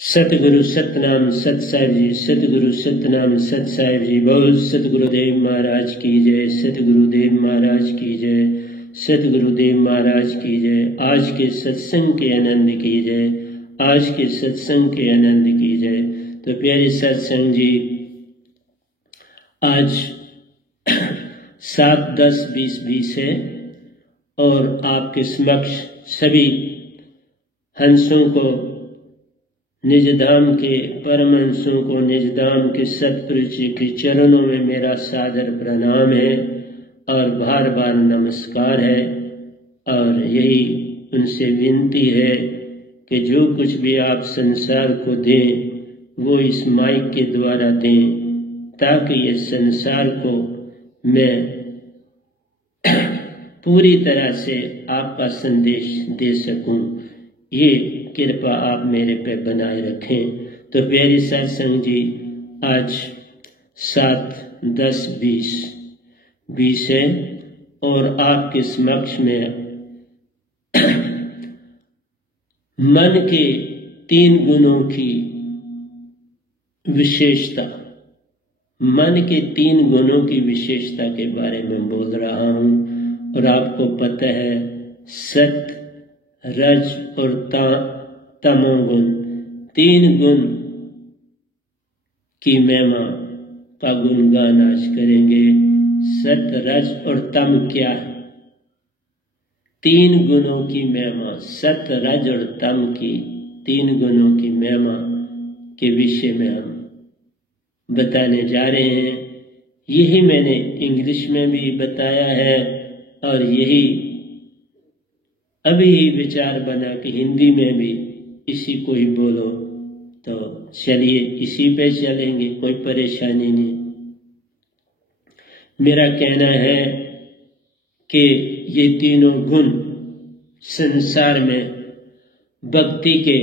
सतगुरु सतनाम सत साहिब जी, सतगुरु सतनाम सत साहिब जी। बोल सतगुरुदेव महाराज की जय, सतगुरुदेव महाराज की जय, सतगुरुदेव महाराज की जय। आज के सत्संग के आनंद की जय, आज के सत्संग के आनंद की जय। तो प्यारे सत्संग जी, आज 7, 10, 20, 20 है और आपके समक्ष सभी हंसों को, निज धाम के परमहंसों को, निज धाम के सतपुरुष जी के चरणों में मेरा सादर प्रणाम है और बार बार नमस्कार है। और यही उनसे विनती है कि जो कुछ भी आप संसार को दें वो इस माइक के द्वारा दें, ताकि ये संसार को मैं पूरी तरह से आपका संदेश दे सकूं। ये कृपा आप मेरे पे बनाए रखें। तो प्यारे सत्संग जी, आज 7, 10, 20 है और आपके समक्ष में मन के 3 गुणों की विशेषता, मन के 3 गुणों की विशेषता के बारे में बोल रहा हूं। और आपको पता है, सत, रज और तमोगुण, 3 गुण की महिमा का गुणगान आज करेंगे। सत, रज और तम क्या है? 3 गुणों की महिमा, सत, रज और तम की 3 गुणों की महिमा के विषय में हम बताने जा रहे हैं। यही मैंने इंग्लिश में भी बताया है और यही अभी ही विचार बना कि हिंदी में भी इसी को ही बोलो। तो चलिए इसी पे चलेंगे, कोई परेशानी नहीं। मेरा कहना है कि ये तीनों गुण संसार में भक्ति के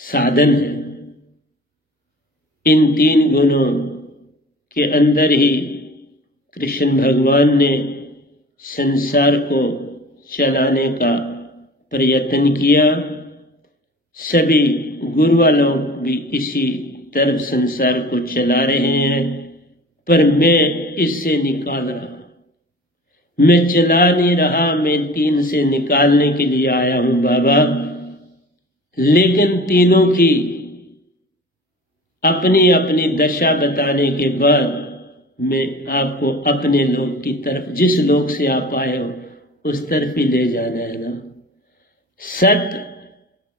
साधन हैं। इन 3 गुणों के अंदर ही कृष्ण भगवान ने संसार को चलाने का प्रयत्न किया। सभी गुरु वालों भी इसी तरफ संसार को चला रहे हैं, पर मैं इससे निकाल रहा, मैं चला नहीं रहा, मैं 3 से निकालने के लिए आया हूं बाबा। लेकिन तीनों की अपनी अपनी दशा बताने के बाद मैं आपको अपने लोक की तरफ, जिस लोक से आप आए हो उस तरफ ही ले जाना है ना। सत,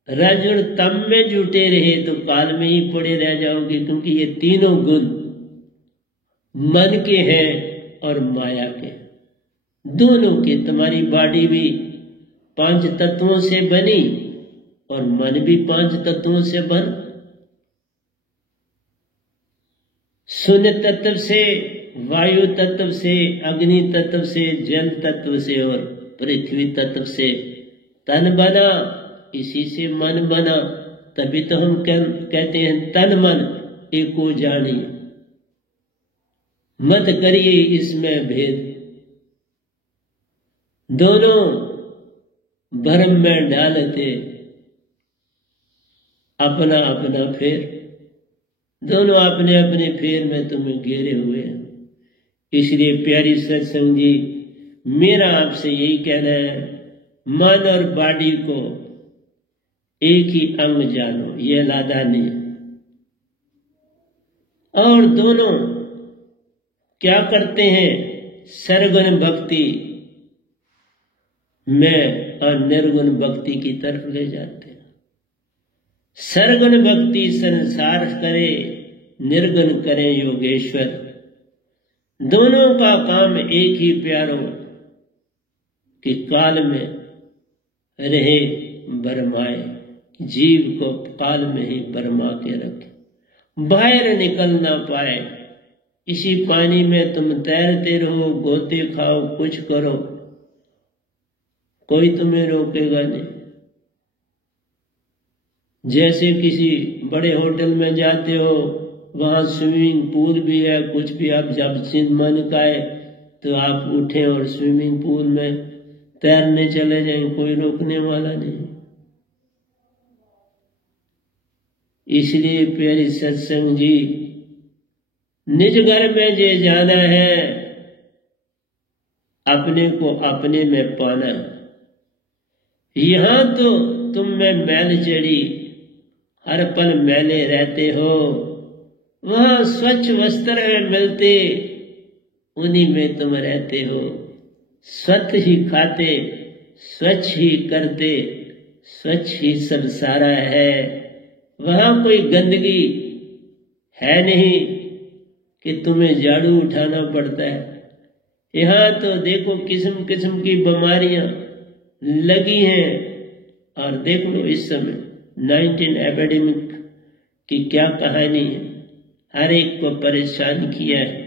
रज और तम में जुटे रहे तो काल में ही पड़े रह जाओगे, क्योंकि ये तीनों गुण मन के हैं और माया के, दोनों के। तुम्हारी बॉडी भी 5 तत्वों से बनी और मन भी 5 तत्वों से बन। शून्य तत्व से, वायु तत्व से, अग्नि तत्व से, जल तत्व से और पृथ्वी तत्व से तन बना, इसी से मन बना। तभी तो हम कहते हैं तन मन एको जानी, मत करिए इसमें भेद। दोनों भ्रम में डालते अपना अपना फेर, दोनों अपने अपने फेर में तुम्हें घेरे हुए हैं। इसलिए प्यारी सत्संग जी, मेरा आपसे यही कहना है, मन और बॉडी को एक ही अंग जानो, ये लादा नहीं। और दोनों क्या करते हैं? सरगुण भक्ति में और निर्गुण भक्ति की तरफ ले जाते हैं। सरगुण भक्ति संसार करे, निर्गुण करे योगेश्वर। दोनों का काम एक ही प्यारो कि काल में रहे बरमाए, जीव को काल में ही बरमा के रखे, बाहर निकल ना पाए। इसी पानी में तुम तैरते रहो, गोते खाओ, कुछ करो, कोई तुम्हें रोकेगा नहीं। जैसे किसी बड़े होटल में जाते हो, वहां स्विमिंग पूल भी है, कुछ भी। आप जब मन का है तो आप उठें और स्विमिंग पूल में तैरने चले जाएं, कोई रोकने वाला नहीं। इसलिए प्यारी सत्संग जी, निज घर में जे जाना है, अपने को अपने में पाना। यहां तो तुम में मैल चढ़ी, हर पल मैले रहते हो। वहां स्वच्छ वस्त्र मिलते, उन्हीं में तुम रहते हो। स्वच्छ ही खाते, स्वच्छ ही करते, स्वच्छ ही सब सारा है। वहां कोई गंदगी है नहीं कि तुम्हें झाड़ू उठाना पड़ता है। यहाँ तो देखो किस्म किस्म की बीमारियां लगी हैं। और देख लो इस समय 19 एपिडेमिक की क्या कहानी है, हर एक को परेशान किया है।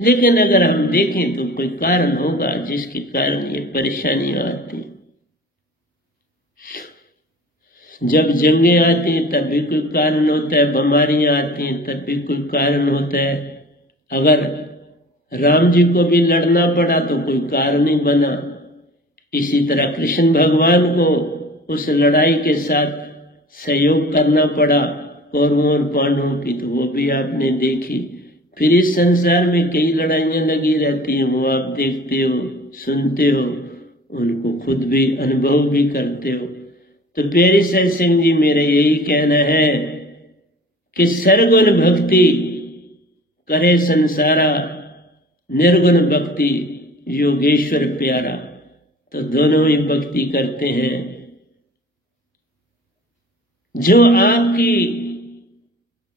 लेकिन अगर हम देखें तो कोई कारण होगा जिसके कारण ये परेशानियां आती हैं। जब जंगें आती हैं तब भी कोई कारण होता है, बीमारियां आती हैं तब भी कोई कारण होता है। अगर राम जी को भी लड़ना पड़ा तो कोई कारण ही बना। इसी तरह कृष्ण भगवान को उस लड़ाई के साथ सहयोग करना पड़ा, कौरवों और पांडवों की, तो वो भी आपने देखी। फिर इस संसार में कई लड़ाइयां लगी रहती हैं, वो आप देखते हो, सुनते हो, उनको खुद भी अनुभव भी करते हो। तो प्यारी सत्संग जी, मेरा यही कहना है कि सरगुण भक्ति करे संसारा, निर्गुण भक्ति योगेश्वर प्यारा। तो दोनों ही भक्ति करते हैं। जो आपकी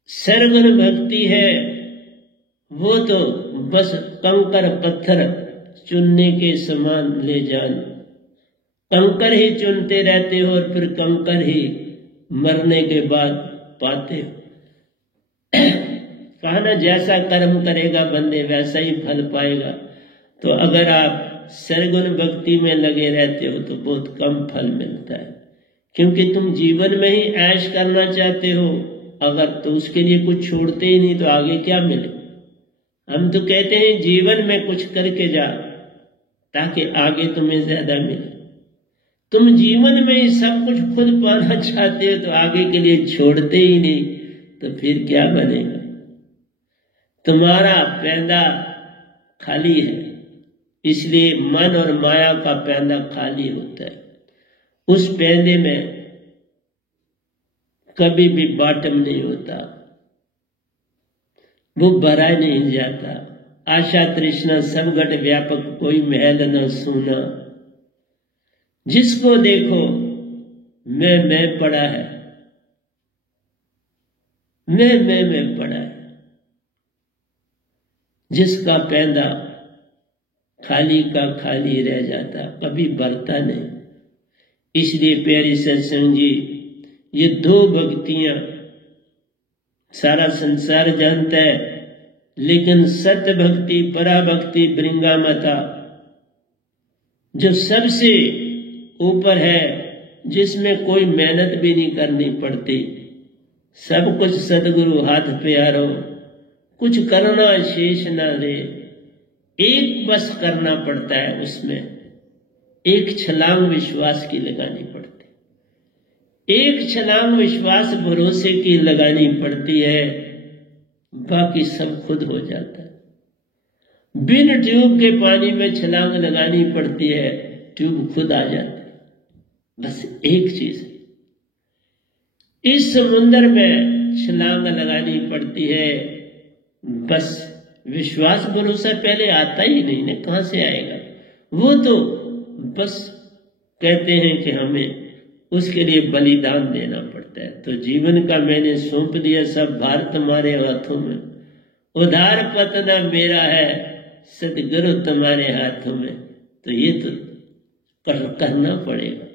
सरगुण भक्ति है वो तो बस कंकर पत्थर चुनने के समान ले जान। कंकर ही चुनते रहते हो और फिर कंकर ही मरने के बाद पाते हो। कहा ना, जैसा कर्म करेगा बंदे वैसा ही फल पाएगा। तो अगर आप सरगुण भक्ति में लगे रहते हो तो बहुत कम फल मिलता है, क्योंकि तुम जीवन में ही ऐश करना चाहते हो। अगर तो उसके लिए कुछ छोड़ते ही नहीं तो आगे क्या मिले। हम तो कहते हैं जीवन में कुछ करके जा ताकि आगे तुम्हें ज्यादा मिले। तुम जीवन में ही सब कुछ खुद पाना चाहते हो तो आगे के लिए छोड़ते ही नहीं, तो फिर क्या बनेगा। तुम्हारा पैदा खाली है, इसलिए मन और माया का पैदा खाली होता है। उस पैदे में कभी भी बॉटम नहीं होता, वो भरा नहीं जाता। आशा तृष्णा सब घट व्यापक, कोई महल न सोना। जिसको देखो मैं पड़ा है, मैं पड़ा है। जिसका पैदा खाली का खाली रह जाता, कभी भरता नहीं। इसलिए प्यारी सत्संग जी, ये दो भक्तियां सारा संसार जानता है, लेकिन सत्य भक्ति, पराभक्ति, ब्रिंगामता जो सबसे ऊपर है, जिसमें कोई मेहनत भी नहीं करनी पड़ती, सब कुछ सदगुरु हाथ पे आरो, कुछ करना शेष ना ले। एक बस करना पड़ता है, उसमें एक छलांग विश्वास की लगानी पड़ती, एक छलांग विश्वास भरोसे की लगानी पड़ती है, बाकी सब खुद हो जाता है। बिन ट्यूब के पानी में छलांग लगानी पड़ती है, ट्यूब खुद आ जाता है। बस एक चीज, इस समुद्र में छलांग लगानी पड़ती है। बस विश्वास भरोसा पहले आता ही नहीं ना, कहां से आएगा। वो तो बस कहते हैं कि हमें उसके लिए बलिदान देना पड़ता है। तो जीवन का मैंने सौंप दिया सब भार तुम्हारे हाथों में, उधार पतना मेरा है सतगुरु तुम्हारे हाथों में। तो ये तो करना पड़ेगा,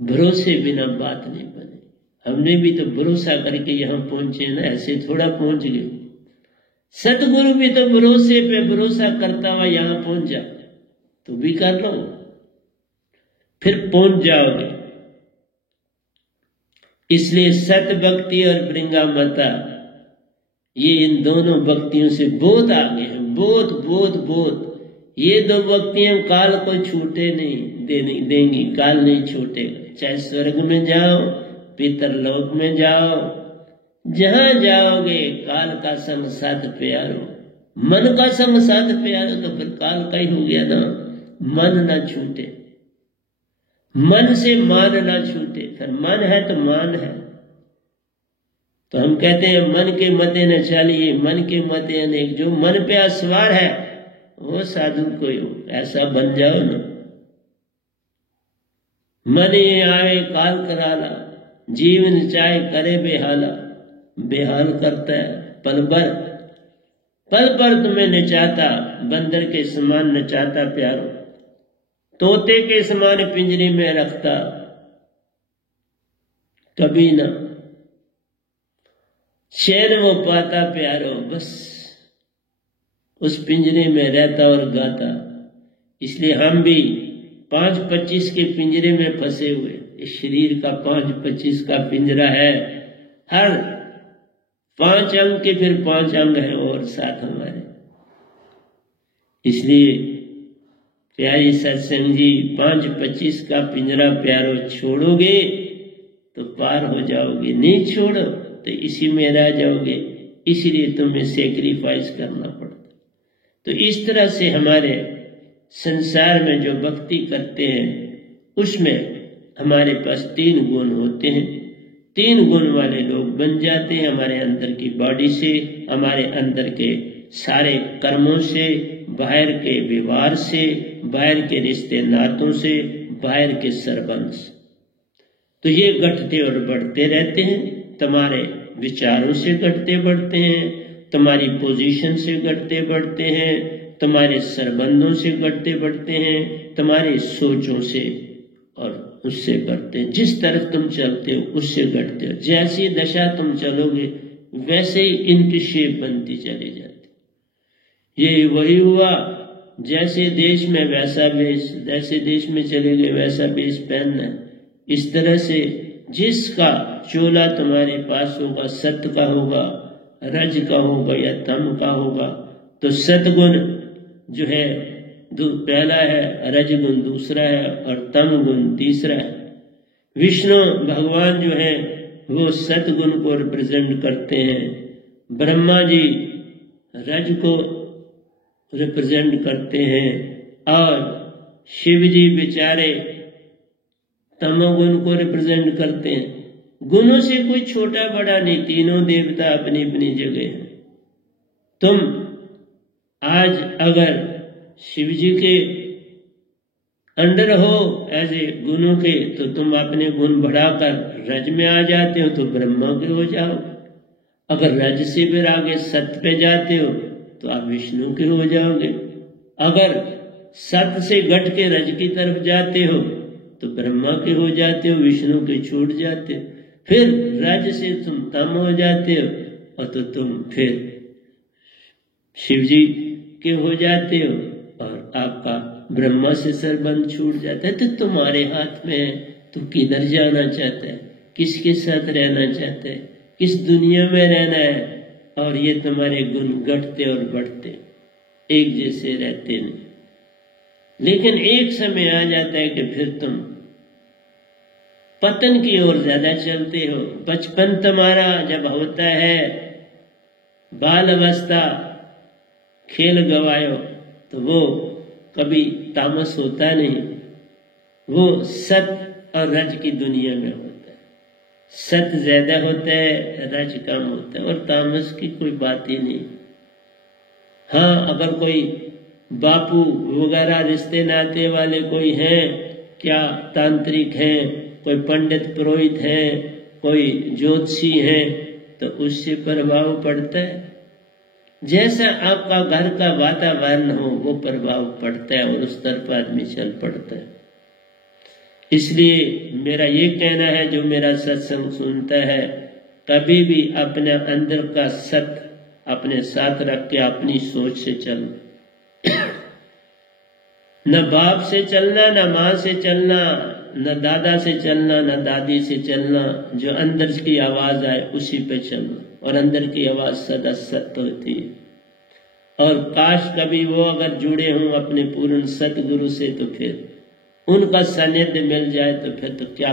भरोसे बिना बात नहीं बने। हमने भी तो भरोसा करके यहां पहुंचे ना, ऐसे थोड़ा पहुंच गए। सतगुरु भी तो भरोसे पे भरोसा करता हुआ यहां पहुंच जाता, तो भी कर लो, फिर पहुंच जाओगे। इसलिए सत भक्ति और ब्रिंगामता, ये इन दोनों भक्तियों से बहुत आगे हैं, बहुत। ये दो भक्तियां काल को छूटे नहीं देंगी, काल नहीं छूटेगा। चाहे स्वर्ग में जाओ, पितरलोक में जाओ, जहां जाओगे काल का संग साथ प्यारो। मन का संग साथ प्यारो तो फिर काल का ही हो गया ना। मन ना छूटे, मन से मान ना छूटे, फिर मन है तो मान है। तो हम कहते हैं मन के मते न चलिए, मन के मते अनेक। जो मन पे असवार है वो साधु कोई हो, ऐसा बन जाओ ना। मन ये आए काल कराला, जीवन चाहे करे बेहाला। बेहाल करता है पल भर, पल पर तुम्हें नचाता, बंदर के समान नचाता प्यारो। तोते के समान पिंजरे में रखता, कभी ना चैन वो पाता प्यारो। बस उस पिंजरे में रहता और गाता। इसलिए हम भी 5-25 के पिंजरे में फंसे हुए। इस शरीर का 5-25 का पिंजरा है। हर 5 अंग के फिर 5 अंग है और साथ हमारे। इसलिए प्यारी सत्संग जी, 5-25 का पिंजरा प्यारो छोड़ोगे तो पार हो जाओगे, नहीं छोड़ो तो इसी में रह जाओगे। इसलिए तुम्हें सेक्रीफाइस करना पड़ता। तो इस तरह से हमारे संसार में जो भक्ति करते हैं उसमें हमारे पास 3 गुण होते हैं। 3 गुण वाले लोग बन जाते हैं हमारे अंदर की बॉडी से, हमारे अंदर के सारे कर्मों से, बाहर के व्यवहार से, बाहर के रिश्ते नातों से, बाहर के संबंध से। तो ये घटते और बढ़ते रहते हैं। तुम्हारे विचारों से घटते बढ़ते हैं, तुम्हारी पोजीशन से घटते बढ़ते हैं, तुम्हारे संबंधों से घटते बढ़ते हैं, तुम्हारी सोचों से और उससे बढ़ते हैं। जिस तरफ तुम चलते हो उससे घटते हो। जैसी दशा तुम चलोगे वैसे ही इनकी शेप बनती चली जाती। ये वही हुआ, जैसे देश में वैसा वेश, जैसे देश में चले गए वैसा वेश पहनना है। इस तरह से जिसका चोला तुम्हारे पास होगा, सत्य का होगा, रज का होगा या तम का होगा, तो सतगुण जो है पहला है, रजगुण दूसरा है और तम गुण तीसरा है। विष्णु भगवान जो है वो सतगुण को रिप्रेजेंट करते हैं, ब्रह्मा जी रज को रिप्रेजेंट करते हैं और शिव जी बेचारे तमोगुण को रिप्रेजेंट करते हैं। गुणों से कोई छोटा बड़ा नहीं, तीनों देवता अपनी अपनी जगह है। तुम आज अगर शिव जी के अंडर हो ऐसे गुणों के, तो तुम अपने गुण बढ़ाकर रज में आ जाते हो तो ब्रह्मा के हो जाओ। अगर रज से फिर आगे सत्य पे जाते हो तो आप विष्णु के हो जाओगे। अगर सत्य से घट के रज की तरफ जाते हो तो ब्रह्मा के हो जाते हो, विष्णु के छूट जाते हो। फिर रज से तुम तम हो जाते हो और तो तुम फिर शिव जी के हो जाते हो और आपका ब्रह्मा से संबंध छूट जाता है। तो तुम्हारे हाथ में है, तो किधर जाना चाहता है, किसके साथ रहना चाहता है, किस दुनिया में रहना है। और ये तुम्हारे गुण घटते और बढ़ते एक जैसे रहते नहीं। लेकिन एक समय आ जाता है कि फिर तुम पतन की ओर ज्यादा चलते हो। बचपन तुम्हारा जब होता है, बाल अवस्था, खेल गवायो, तो वो कभी तामस होता नहीं, वो सत और रज की दुनिया में होता है। सत ज्यादा होता है, रज कम होता है और तामस की कोई बात ही नहीं। हाँ, अगर कोई बापू वगैरह रिश्ते नाते वाले कोई हैं, क्या तांत्रिक हैं, कोई पंडित पुरोहित हैं, कोई ज्योतिषी हैं, तो उससे प्रभाव पड़ता है। जैसा आपका घर का वातावरण हो वो प्रभाव पड़ता है और उस तरफ आदमी चल पड़ता है। इसलिए मेरा ये कहना है, जो मेरा सत्संग सुनता है, कभी भी अपने अंदर का सत्य अपने साथ रख के अपनी सोच से चलना। न बाप से चलना, न माँ से चलना, न दादा से चलना, न दादी से चलना। जो अंदर की आवाज आए उसी पे चलना, और अंदर की आवाज सदा सत्य होती है। और काश कभी वो अगर जुड़े हों अपने पूर्ण सतगुरु से, तो फिर उनका सानिध्य मिल जाए तो फिर तो क्या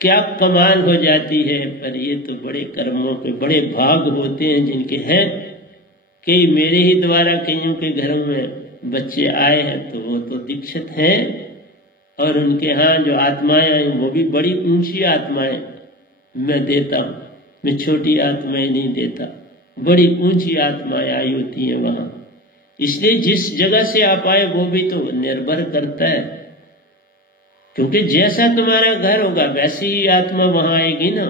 क्या कमाल हो जाती है। पर ये तो बड़े कर्मों के बड़े भाग होते हैं जिनके हैं। कई मेरे ही द्वारा कईयों के घरों में बच्चे आए हैं तो वो तो दीक्षित हैं, और उनके यहाँ जो आत्माएं आई वो भी बड़ी ऊंची आत्माएं मैं देता हूँ। मैं छोटी आत्माएं नहीं देता, बड़ी ऊंची आत्माएं आई होती हैं वहां। इसलिए जिस जगह से आप आए वो भी तो निर्भर करता है, क्योंकि जैसा तुम्हारा घर होगा वैसी ही आत्मा वहां आएगी ना।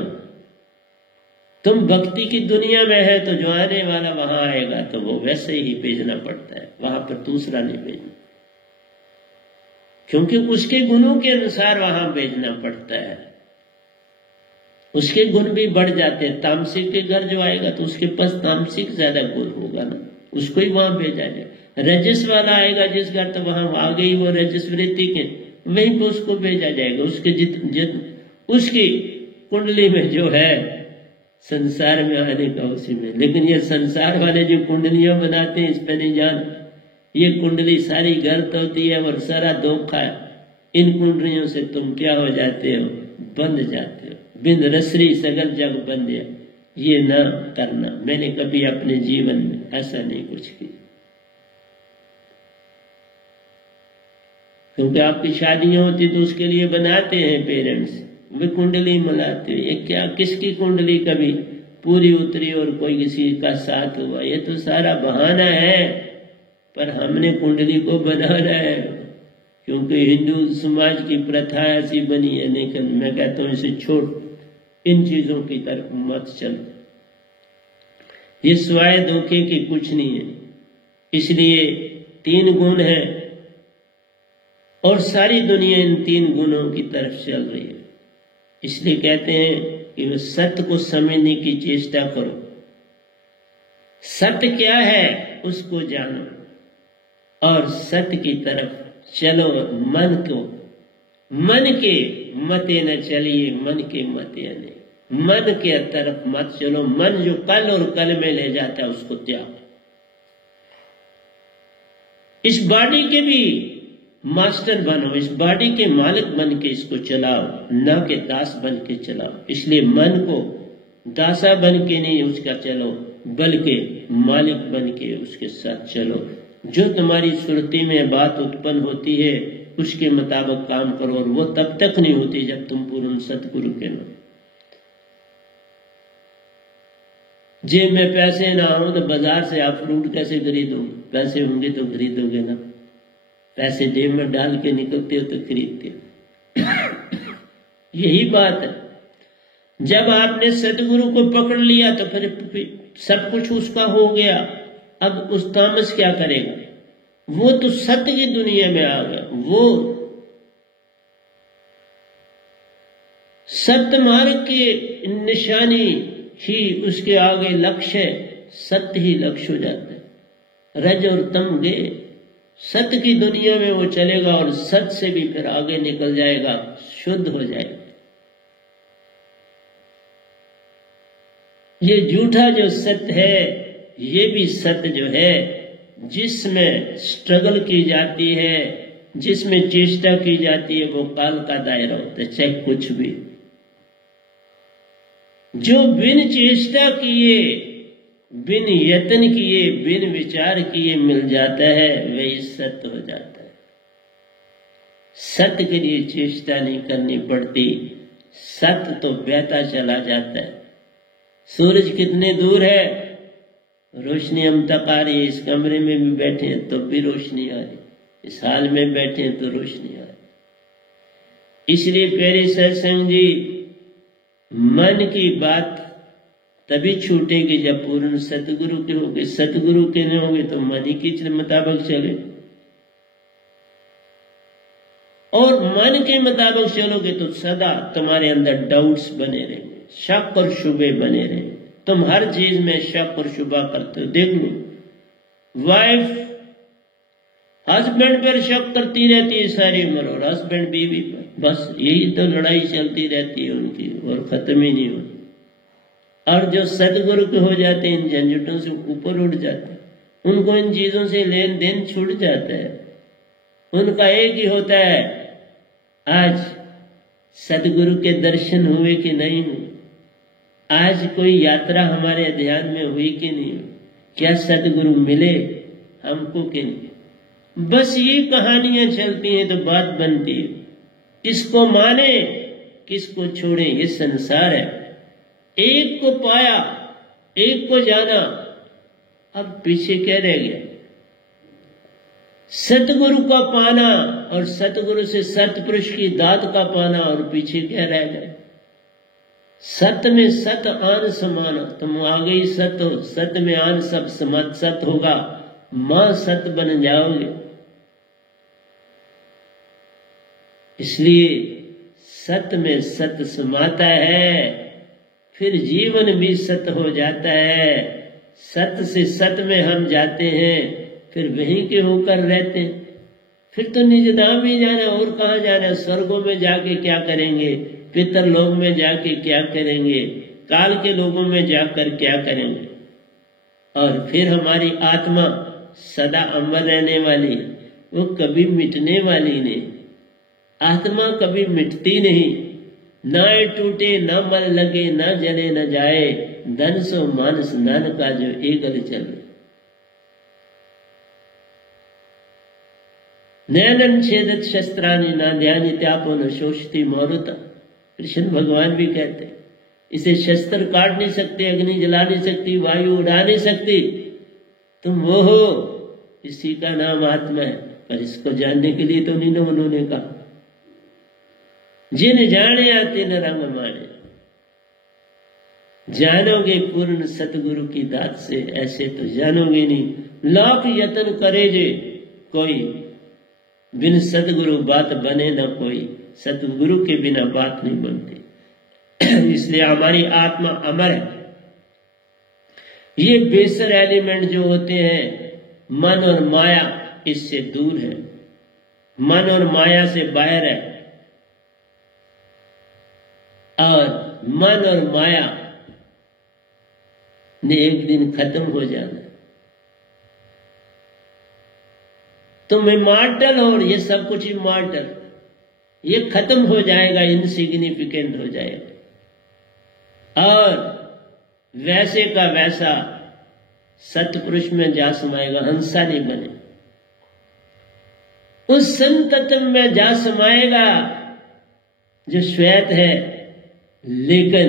तुम भक्ति की दुनिया में है तो जो आने वाला वहां आएगा तो वो वैसे ही भेजना पड़ता है, वहां पर दूसरा नहीं भेजना, क्योंकि उसके गुणों के अनुसार वहां भेजना पड़ता है। उसके गुण भी बढ़ जाते हैं। तामसिक के घर जो आएगा तो उसके पास तामसिक ज्यादा गुण होगा ना, उसको ही वहां भेजा जाए। रजस वाला आएगा जिस घर तो वहां आ गई वो रजस वृत्ति के, वहीं पर उसको भेजा जाएगा। उसके उसकी कुंडली में जो है संसार में आने का उसी में। लेकिन ये संसार वाले जो कुंडलियां बनाते हैं इस पर नहीं जान, ये कुंडली सारी गर्त होती है और सारा धोखा है। इन कुंडलियों से तुम क्या हो जाते हो, बंध जाते हो। बिन रसरी सगल जग बंधे, ये ना करना। मैंने कभी अपने जीवन में ऐसा नहीं कुछ किया, क्योंकि आपकी शादियां होती तो उसके लिए बनाते हैं पेरेंट्स, वे कुंडली मिलाते हैं। ये क्या, किसकी कुंडली कभी पूरी उतरी और कोई किसी का साथ हुआ, ये तो सारा बहाना है। पर हमने कुंडली को बनाना है, क्योंकि हिंदू समाज की प्रथा ऐसी बनी है। लेकिन मैं कहता हूं इसे छोड़, इन चीजों की तरफ मत चल। ये स्वाय धोखे की कुछ नहीं है। इसलिए 3 गुण है और सारी दुनिया इन 3 गुणों की तरफ चल रही है। इसलिए कहते हैं कि सत्य को समझने की चेष्टा करो। सत्य क्या है उसको जानो और सत्य की तरफ चलो। मन के मते न चलिए, मन के मते आने, मन के तरफ मत चलो। मन जो कल और कल में ले जाता है उसको त्याग। इस बॉडी के भी मास्टर बनो, इस बॉडी के मालिक बन के इसको चलाओ, न के दास बन के चलाओ। इसलिए मन को दासा बन के नहीं उसका चलो, बल्कि मालिक बन के उसके साथ चलो। जो तुम्हारी सुरती में बात उत्पन्न होती है उसके मुताबिक काम करो, और वो तब तक नहीं होती जब तुम पूर्ण सतगुरु के लो। जेब में पैसे ना हो तो बाजार से आप फ्रूट कैसे खरीदोगे? पैसे होंगे तो खरीदोगे ना। पैसे जेब में डाल के निकलते हो तो खरीदते हो। यही बात है। जब आपने सतगुरु को पकड़ लिया तो फिर सब कुछ उसका हो गया। अब उस तामस क्या करेगा? वो तो सत्य की दुनिया में आ गया। वो सत्य मार्ग की निशानी ही उसके आगे लक्ष्य है। सत्य ही लक्ष्य हो जाता है। रज और तम गए, सत्य की दुनिया में वो चलेगा और सत्य से भी फिर आगे निकल जाएगा, शुद्ध हो जाएगा। ये झूठा जो सत्य है, ये भी सत्य जो है जिसमें स्ट्रगल की जाती है, जिसमें चेष्टा की जाती है, वो काल का दायरा होता है, चाहे कुछ भी। जो बिन चेष्टा किए, बिन यत्न किए, बिन विचार किए मिल जाता है, वही सत्य हो जाता है। सत्य के लिए चेष्टा नहीं करनी पड़ती, सत्य तो बहता चला जाता है। सूरज कितने दूर है, रोशनी हम तक आ रही है। इस कमरे में भी बैठे हैं तो भी रोशनी आ रही, इस हाल में बैठे हैं तो रोशनी आ रही। इसलिए प्यारे सत्संग जी, मन की बात तभी छूटेगी जब पूर्ण सतगुरु के होगे। सतगुरु के नहीं होगे तो मन ही के मुताबिक चले, और मन के मुताबिक चलोगे तो सदा तुम्हारे अंदर डाउट्स बने रहेंगे, शक और शुबे बने रहेंगे। तुम हर चीज में शक और शुबा करते हो। देख लो, वाइफ हस्बैंड पर शक करती रहती है सारी उम्र, और हस्बैंड बीवी पर, बस यही तो लड़ाई चलती रहती है उनकी, और खत्म ही नहीं होती। और जो सतगुरु के हो जाते हैं इन झंझटों से ऊपर उठ जाते हैं, उनको इन चीजों से लेन देन छूट जाता है। उनका एक ही होता है, आज सदगुरु के दर्शन हुए कि नहीं हुए? आज कोई यात्रा हमारे ध्यान में हुई कि नहीं? क्या सदगुरु मिले हमको कि नहीं? बस ये कहानियां चलती हैं तो बात बनती है। किसको माने किसको छोड़े, ये संसार है। एक को पाया, एक को जाना, अब पीछे क्या रह गया? सतगुरु का पाना और सतगुरु से सतपुरुष की दात का पाना, और पीछे क्या रह गया? सत में सत आन समान, तुम आ गई सत हो, सत में आन सब समत सत होगा, मां सत बन जाओगे। इसलिए सत में सत समाता है, फिर जीवन भी सत हो जाता है। सत से सत में हम जाते हैं, फिर वहीं के होकर रहते हैं। फिर तो निज धाम ही जाना, और कहाँ जाना? स्वर्गों में जाके क्या करेंगे? पितरलोक में जाके क्या करेंगे? काल के लोगों में जाकर क्या करेंगे? और फिर हमारी आत्मा सदा अमर रहने वाली, वो कभी मिटने वाली नहीं। आत्मा कभी मिटती नहीं, ना टूटे ना मल लगे, ना जले न जाए, धन सो मानस नान का जो एकल चल। नयनन छेदत शस्त्रानि ना ध्यानि त्यापो न शोषति मारुता। कृष्ण भगवान भी कहते हैं, इसे शस्त्र काट नहीं सकते, अग्नि जला नहीं सकती, वायु उड़ा नहीं सकती। तुम वो हो, इसी का नाम आत्मा है। पर इसको जानने के लिए तो नहीं उन्होंने कहा, जिन जाने आते न रंग माने। जानोगे पूर्ण सतगुरु की दात से, ऐसे तो जानोगे नहीं। लाख यत्न करे जे कोई, बिन सतगुरु बात बने न कोई। सतगुरु के बिना बात नहीं बनती। इसलिए हमारी आत्मा अमर है। ये बेसर एलिमेंट जो होते हैं, मन और माया, इससे दूर है, मन और माया से बाहर है। और मन और माया ने एक दिन खत्म हो जाना। तुम इमॉर्टल हो, ये सब कुछ इमॉर्टल, ये खत्म हो जाएगा, इनसिग्निफिकेंट हो जाएगा। और वैसे का वैसा सतपुरुष में जा समाएगा, हंसा नहीं बने। उस संतत्व में जा समाएगा जो श्वेत है, लेकिन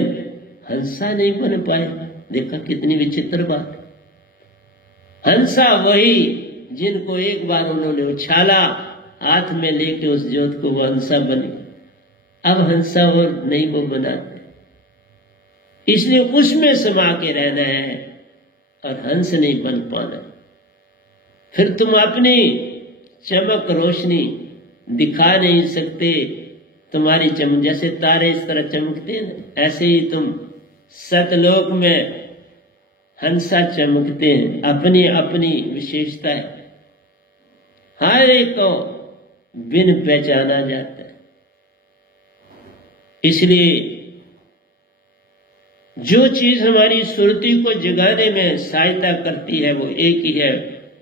हंसा नहीं बन पाएगा। देखा कितनी विचित्र बात। हंसा वही जिनको एक बार उन्होंने उछाला, हाथ में लेके उस ज्योत को, वो हंसा बने। अब हंसा और नहीं वो बनाते, इसलिए उसमें समा के रहना है और हंस नहीं बन पाना। फिर तुम अपनी चमक रोशनी दिखा नहीं सकते। तुम्हारी चमक जैसे तारे इस तरह चमकते हैं, ऐसे ही तुम सतलोक में हंसा चमकते हैं। अपनी अपनी विशेषता है, हर एक को बिन पहचाना जाता है। इसलिए जो चीज हमारी सुरती को जगाने में सहायता करती है वो एक ही है,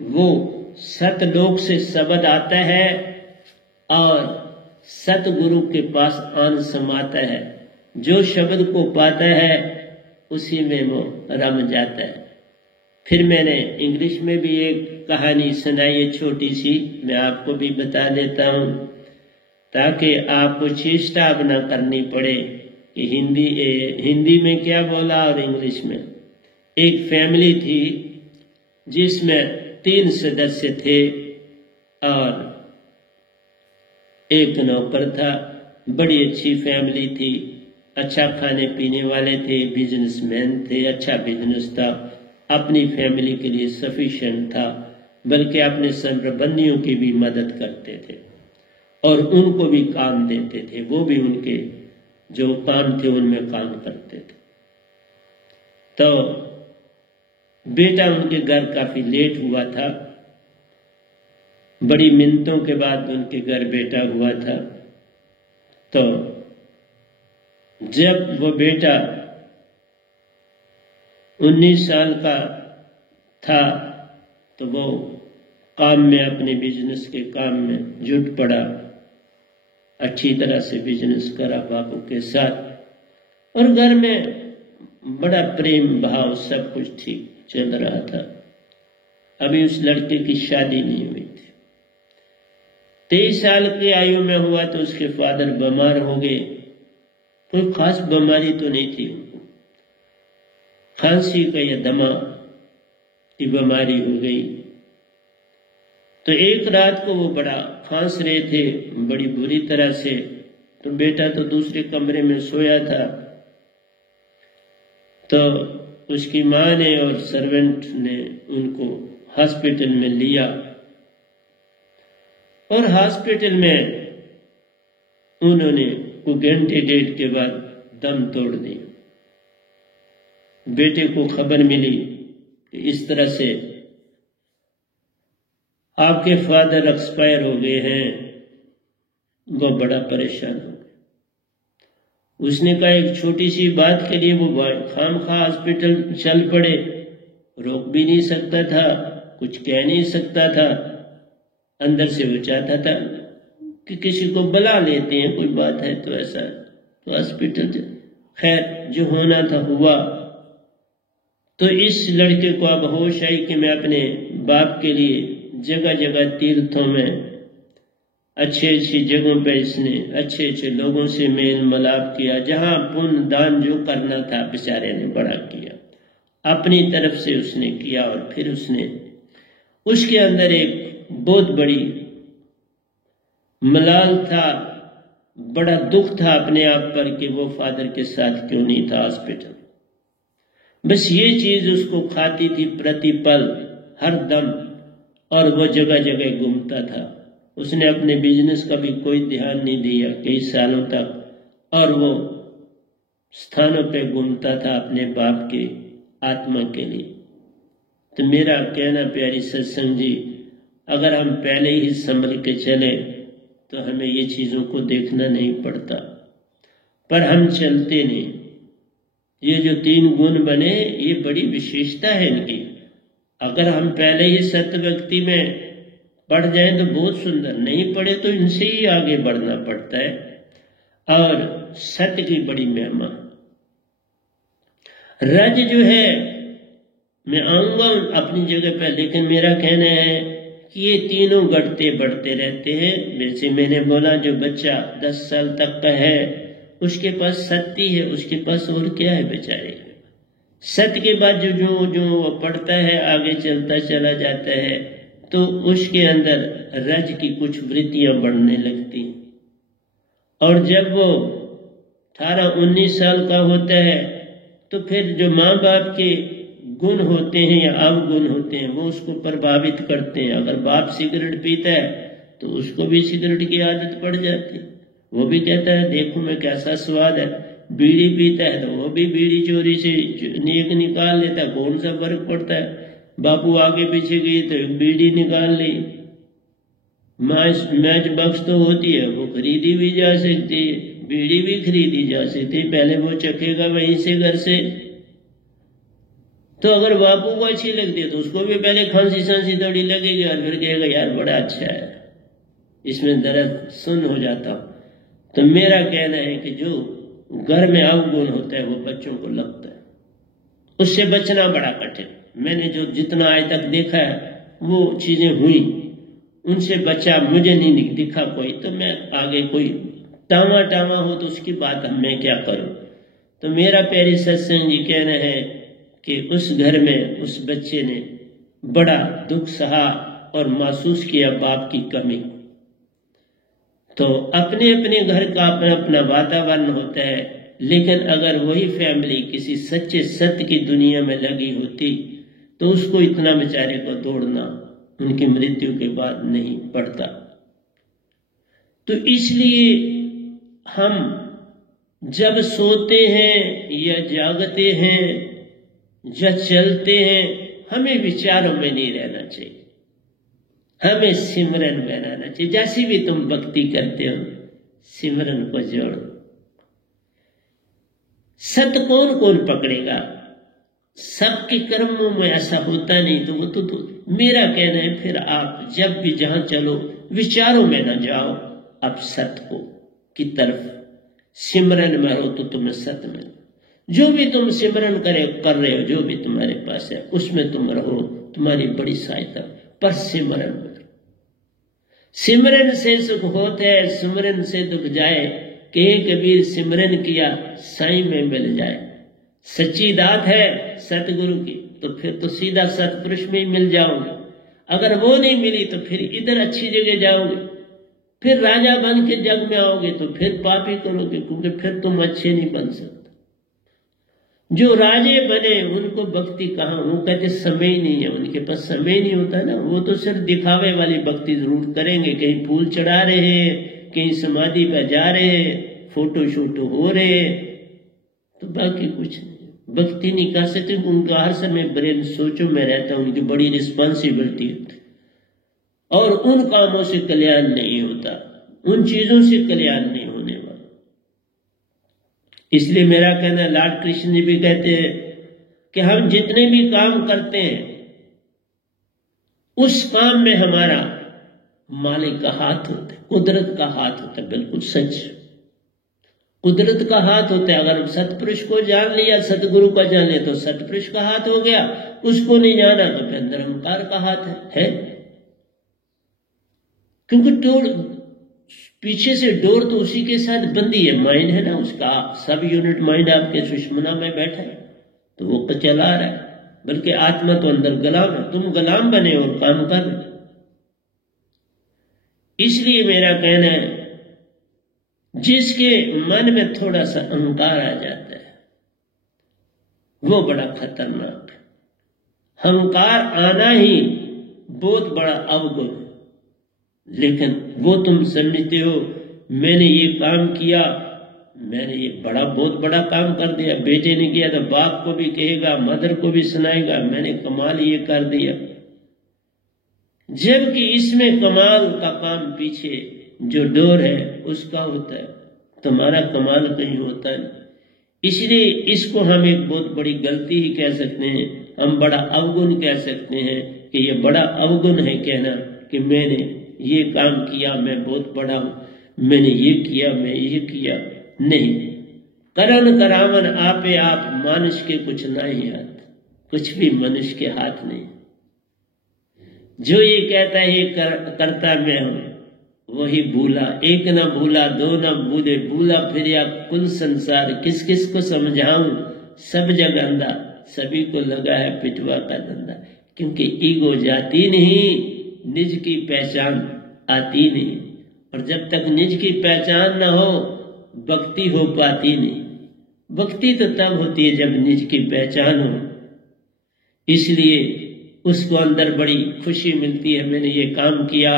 वो सतलोक से शब्द आता है और सतगुरु के पास आन समाता है। जो शब्द को पाता है उसी में वो रम जाता है। फिर मैंने इंग्लिश में भी एक कहानी सुनाई है छोटी सी, मैं आपको भी बता देता हूँ ताकि आपको चेष्टा अब न करनी पड़े कि हिंदी में क्या बोला और इंग्लिश में। एक फैमिली थी जिसमें 3 सदस्य थे और एक नौकर था। बड़ी अच्छी फैमिली थी, अच्छा खाने पीने वाले थे, बिजनेसमैन थे, अच्छा बिजनेस था, अपनी फैमिली के लिए सफिशिएंट था, बल्कि अपने संबंधियों की भी मदद करते थे और उनको भी काम देते थे। वो भी उनके जो काम थे उनमें काम करते थे। तो बेटा उनके घर काफी लेट हुआ था, बड़ी मिन्नतों के बाद उनके घर बेटा हुआ था। तो जब वो बेटा 19 साल का था तो वो काम में, अपने बिजनेस के काम में जुट पड़ा अच्छी तरह से बिजनेस करा बापू के साथ, और घर में बड़ा प्रेम भाव सब कुछ ठीक चल रहा था। अभी उस लड़के की शादी नहीं हुई थी। 23 साल की आयु में हुआ तो उसके फादर बीमार हो गए। कोई खास बीमारी तो नहीं थी उनको, खांसी का या दमा की बीमारी हो गई। तो एक रात को वो बड़ा खांस रहे थे बड़ी बुरी तरह से, तो बेटा तो दूसरे कमरे में सोया था। तो उसकी माँ ने और सर्वेंट ने उनको हॉस्पिटल में लिया, और हॉस्पिटल में उन्होंने कुछ घंटे डेढ़ के बाद दम तोड़ दिया। बेटे को खबर मिली कि इस तरह से आपके फादर एक्सपायर हो गए हैं। वो बड़ा परेशान हो गया। उसने कहा एक छोटी सी बात के लिए वो खामखा हॉस्पिटल चल पड़े, रोक भी नहीं सकता था, कुछ कह नहीं सकता था। अंदर से वो चाहता था कि किसी को बुला लेते हैं, कोई बात है तो ऐसा, तो हॉस्पिटल खैर जो होना था हुआ। तो इस लड़के को अब होश आई कि मैं अपने बाप के लिए जगह जगह तीर्थों में अच्छी अच्छी जगहों पे इसने अच्छे अच्छे लोगों से मेल मिलाप किया। जहां पुण्य दान जो करना था बेचारे ने बड़ा किया, अपनी तरफ से उसने किया। और फिर उसके अंदर एक बहुत बड़ी मलाल था, बड़ा दुख था अपने आप पर कि वो फादर के साथ क्यों नहीं था हॉस्पिटल। बस ये चीज उसको खाती थी प्रतिपल हर दम, और वो जगह जगह घूमता था। उसने अपने बिजनेस का भी कोई ध्यान नहीं दिया कई सालों तक, और वो स्थानों पे घूमता था अपने बाप के आत्मा के लिए। तो मेरा कहना प्यारी सत्संग जी, अगर हम पहले ही संभल के चले तो हमें ये चीजों को देखना नहीं पड़ता, पर हम चलते नहीं। ये जो 3 गुण बने ये बड़ी विशेषता है इनकी। अगर हम पहले ही सत्य व्यक्ति में पढ़ जाए तो बहुत सुंदर, नहीं पढ़े तो इनसे ही आगे बढ़ना पड़ता है। और सत्य की बड़ी महिमा। रज जो है, मैं आऊंगा अपनी जगह पर, लेकिन मेरा कहना है कि ये तीनों घटते बढ़ते रहते हैं। जैसे मैंने बोला जो बच्चा 10 साल तक का है उसके पास सत्य है, उसके पास और क्या है बेचारे। सत्य के बाद जो वो पढ़ता है आगे चलता चला जाता है तो उसके अंदर रज की कुछ वृत्तियां बढ़ने लगती। और जब वो 18-19 साल का होता है तो फिर जो माँ बाप के गुण होते हैं या अवगुण होते हैं वो उसको प्रभावित करते हैं। अगर बाप सिगरेट पीता है तो उसको भी सिगरेट की आदत पड़ जाती है। वो भी कहता है देखो मैं कैसा स्वाद है। बीड़ी पीता है तो वो भी बीड़ी चोरी से एक निकाल लेता है, कौन सा फर्क पड़ता है। बापू आगे पीछे गई तो एक बीड़ी निकाल ली। मैच बक्स तो होती है वो खरीदी भी जा सकती है, बीड़ी भी खरीदी जा सकती है, पहले वो चखेगा वहीं से घर से। तो अगर बापू को अच्छी लगती है तो उसको भी पहले खांसी सांसी थोड़ी लगेगी और फिर कहेगा यार बड़ा अच्छा है, इसमें दर्द सुन हो जाता। तो मेरा कहना है कि जो घर में अवगुण होता है वो बच्चों को लगता है, उससे बचना बड़ा कठिन। मैंने जो जितना आज तक देखा है वो चीजें हुई, उनसे बचा मुझे नहीं दिखा कोई। तो मैं आगे कोई टावा हो तो उसकी बात मैं क्या करूं। तो मेरा प्यारी सत्संग जी कहना है कि उस घर में उस बच्चे ने बड़ा दुख सहा और महसूस किया बाप की कमी। तो अपने अपने घर का अपना अपना वातावरण होता है, लेकिन अगर वही फैमिली किसी सच्चे सत्य की दुनिया में लगी होती तो उसको इतना बेचारे को दौड़ना उनकी मृत्यु के बाद नहीं पड़ता। तो इसलिए हम जब सोते हैं या जागते हैं या चलते हैं हमें विचारों में नहीं रहना चाहिए, हमें सिमरन में रहना चाहिए। जैसी भी तुम भक्ति करते हो सिमरन को जोड़ो। सत्य कौन कौन पकड़ेगा, सबके कर्मों में ऐसा होता नहीं। तो वो तो मेरा कहना है फिर आप जब भी जहां चलो विचारों में न जाओ, अब सत्य को की तरफ सिमरन में रहो तो तुम्हें सत मिले। जो भी तुम सिमरन कर रहे हो, जो भी तुम्हारे पास है उसमें तुम रहो, तुम्हारी बड़ी सहायता। पर सिमरन में, सिमरन से सुख होते है, सिमरन से दुख जाए। के कबीर सिमरन किया साईं में मिल जाए। सच्ची दात है सतगुरु की तो फिर तो सीधा सतपुरुष में ही मिल जाओगे। अगर वो नहीं मिली तो फिर इधर अच्छी जगह जाओगे, फिर राजा बन के जग में आओगे तो फिर पाप ही करोगे, क्योंकि फिर तुम अच्छे नहीं बन सकते। जो राजे बने उनको भक्ति कहाँ, वो कहते समय ही नहीं है, उनके पास समय नहीं होता ना। वो तो सिर्फ दिखावे वाली भक्ति जरूर करेंगे, कहीं फूल चढ़ा रहे हैं, कहीं समाधि पर जा रहे हैं, फोटो शोटो हो रहे हैं, तो बाकी कुछ नहीं। भक्ति नहीं कर सकते, उनका हर समय ब्रेन सोचो में रहता है, उनकी बड़ी रिस्पॉन्सिबिलिटी होती, और उन कामों से कल्याण नहीं होता, उन चीजों से कल्याण नहीं होने वाला। इसलिए मेरा कहना, लॉर्ड कृष्ण जी भी कहते हैं कि हम जितने भी काम करते हैं उस काम में हमारा मालिक का हाथ होता है, कुदरत का हाथ होता है। बिल्कुल सच, कुदरत का हाथ होता है। अगर सतपुरुष को जान लिया, सतगुरु का जान लिया तो सतपुरुष का हाथ हो गया। उसको नहीं जाना तो फिर निरंकार का हाथ है। क्योंकि डोर पीछे से डोर तो उसी के साथ बंदी है, माइंड है ना, उसका सब यूनिट माइंड आपके सुषमना में बैठा है तो वो तो चला रहा है। बल्कि आत्मा तो अंदर गुलाम है, तुम गुलाम बने और काम कर रहे। इसलिए मेरा कहना है, जिसके मन में थोड़ा सा अहंकार आ जाता है वो बड़ा खतरनाक है। अहंकार आना ही बहुत बड़ा अवगुण है। लेकिन वो तुम समझते हो मैंने ये काम किया, मैंने ये बहुत बड़ा काम कर दिया। बेटे ने किया तो बाप को भी कहेगा, मदर को भी सुनाएगा, मैंने कमाल ये कर दिया। जबकि इसमें कमाल का काम पीछे जो डोर है उसका होता है, तुम्हारा कमाल कहीं होता है। इसलिए इसको हम एक बहुत बड़ी गलती ही कह सकते हैं, हम बड़ा अवगुण कह सकते हैं कि ये बड़ा अवगुण है कहना कि मैंने ये काम किया, मैं बहुत बड़ा हूं, मैंने ये किया, मैं ये किया। नहीं, करन करावन आपे आप, मनुष्य के कुछ नहीं हाथ, कुछ भी मनुष्य के हाथ नहीं। जो ये कहता है ये करता मैं हूं, वही भूला। एक न भूला दो न भूले, भूला फिर या कुल संसार, किस किस को समझाऊं, सब जग अंधा, सभी को लगा है पिटवा का धंधा। क्योंकि ईगो जाती नहीं, निज की पहचान आती नहीं, और जब तक निज की पहचान न हो भक्ति हो पाती नहीं। भक्ति तो तब होती है जब निज की पहचान हो। इसलिए उसको अंदर बड़ी खुशी मिलती है, मैंने ये काम किया,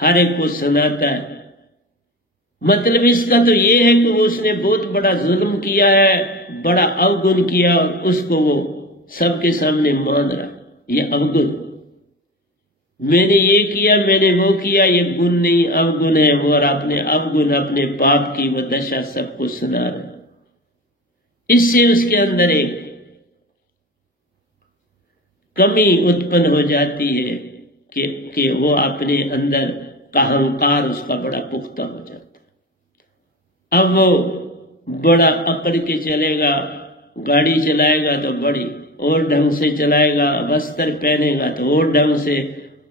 हर एक को सुनाता है। मतलब इसका तो ये है कि वो उसने बहुत बड़ा जुल्म किया है, बड़ा अवगुण किया, और उसको वो सबके सामने मान रहा, ये अवगुण। मैंने ये किया, मैंने वो किया, ये गुण नहीं अवगुण है वो, और अपने अवगुण अपने पाप की वो दशा सबको सुना रहा। इससे उसके अंदर एक कमी उत्पन्न हो जाती है कि वो अपने अंदर का अहंकार उसका बड़ा पुख्ता हो जाता है। अब वो बड़ा अकड़ के चलेगा, गाड़ी चलाएगा तो बड़ी और ढंग से चलाएगा, वस्त्र पहनेगा तो और ढंग से,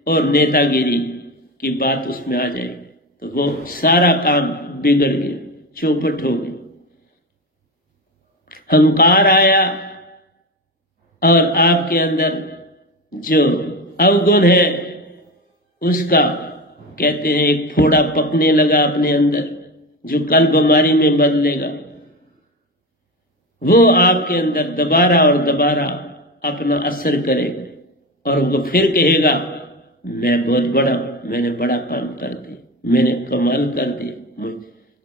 और नेतागिरी की बात उसमें आ जाएगी तो वो सारा काम बिगड़ गया, चौपट हो गई। अहंकार आया और आपके अंदर जो अवगुण है उसका कहते हैं एक फोड़ा पकने लगा अपने अंदर, जो कल बीमारी में बदलेगा। वो आपके अंदर दोबारा और दोबारा अपना असर करेगा, और वो फिर कहेगा मैं बहुत बड़ा, मैंने बड़ा काम कर दिया, मैंने कमाल कर दिया।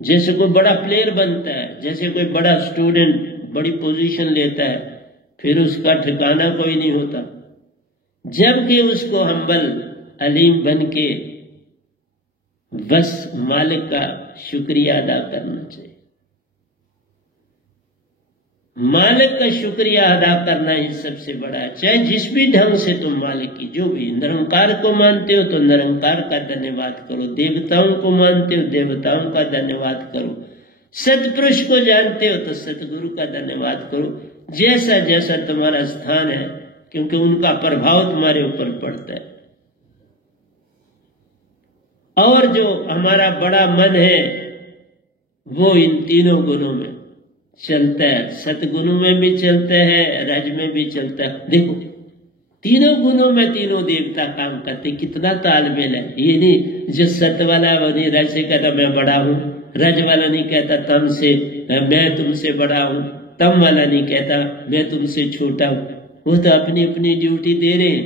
जैसे कोई बड़ा प्लेयर बनता है, जैसे कोई बड़ा स्टूडेंट बड़ी पोजीशन लेता है, फिर उसका ठिकाना कोई नहीं होता, जबकि उसको हम्बल अलीम बन के बस मालिक का शुक्रिया अदा करना चाहिए। मालिक का शुक्रिया अदा करना ही सबसे बड़ा है। चाहे जिस भी ढंग से तुम मालिक की, जो भी निरंकार को मानते हो तो निरंकार का धन्यवाद करो, देवताओं को मानते हो देवताओं का धन्यवाद करो, सतपुरुष को जानते हो तो सतगुरु का धन्यवाद करो, जैसा जैसा तुम्हारा स्थान है, क्योंकि उनका प्रभाव तुम्हारे ऊपर पड़ता है। और जो हमारा बड़ा मन है वो इन तीनों गुणों में चलता है, सतगुणों में भी चलता है, रज में भी चलता है। देखो तीनों गुणों में तीनों देवता काम करते, कितना तालमेल है। ये नहीं जो सत वाला वो नहीं रज से कहता मैं बड़ा हूं, रज वाला नहीं कहता तम से मैं तुमसे बड़ा हूं, तम वाला नहीं कहता मैं तुमसे छोटा हूं। वो तो अपनी अपनी ड्यूटी दे रहे हैं,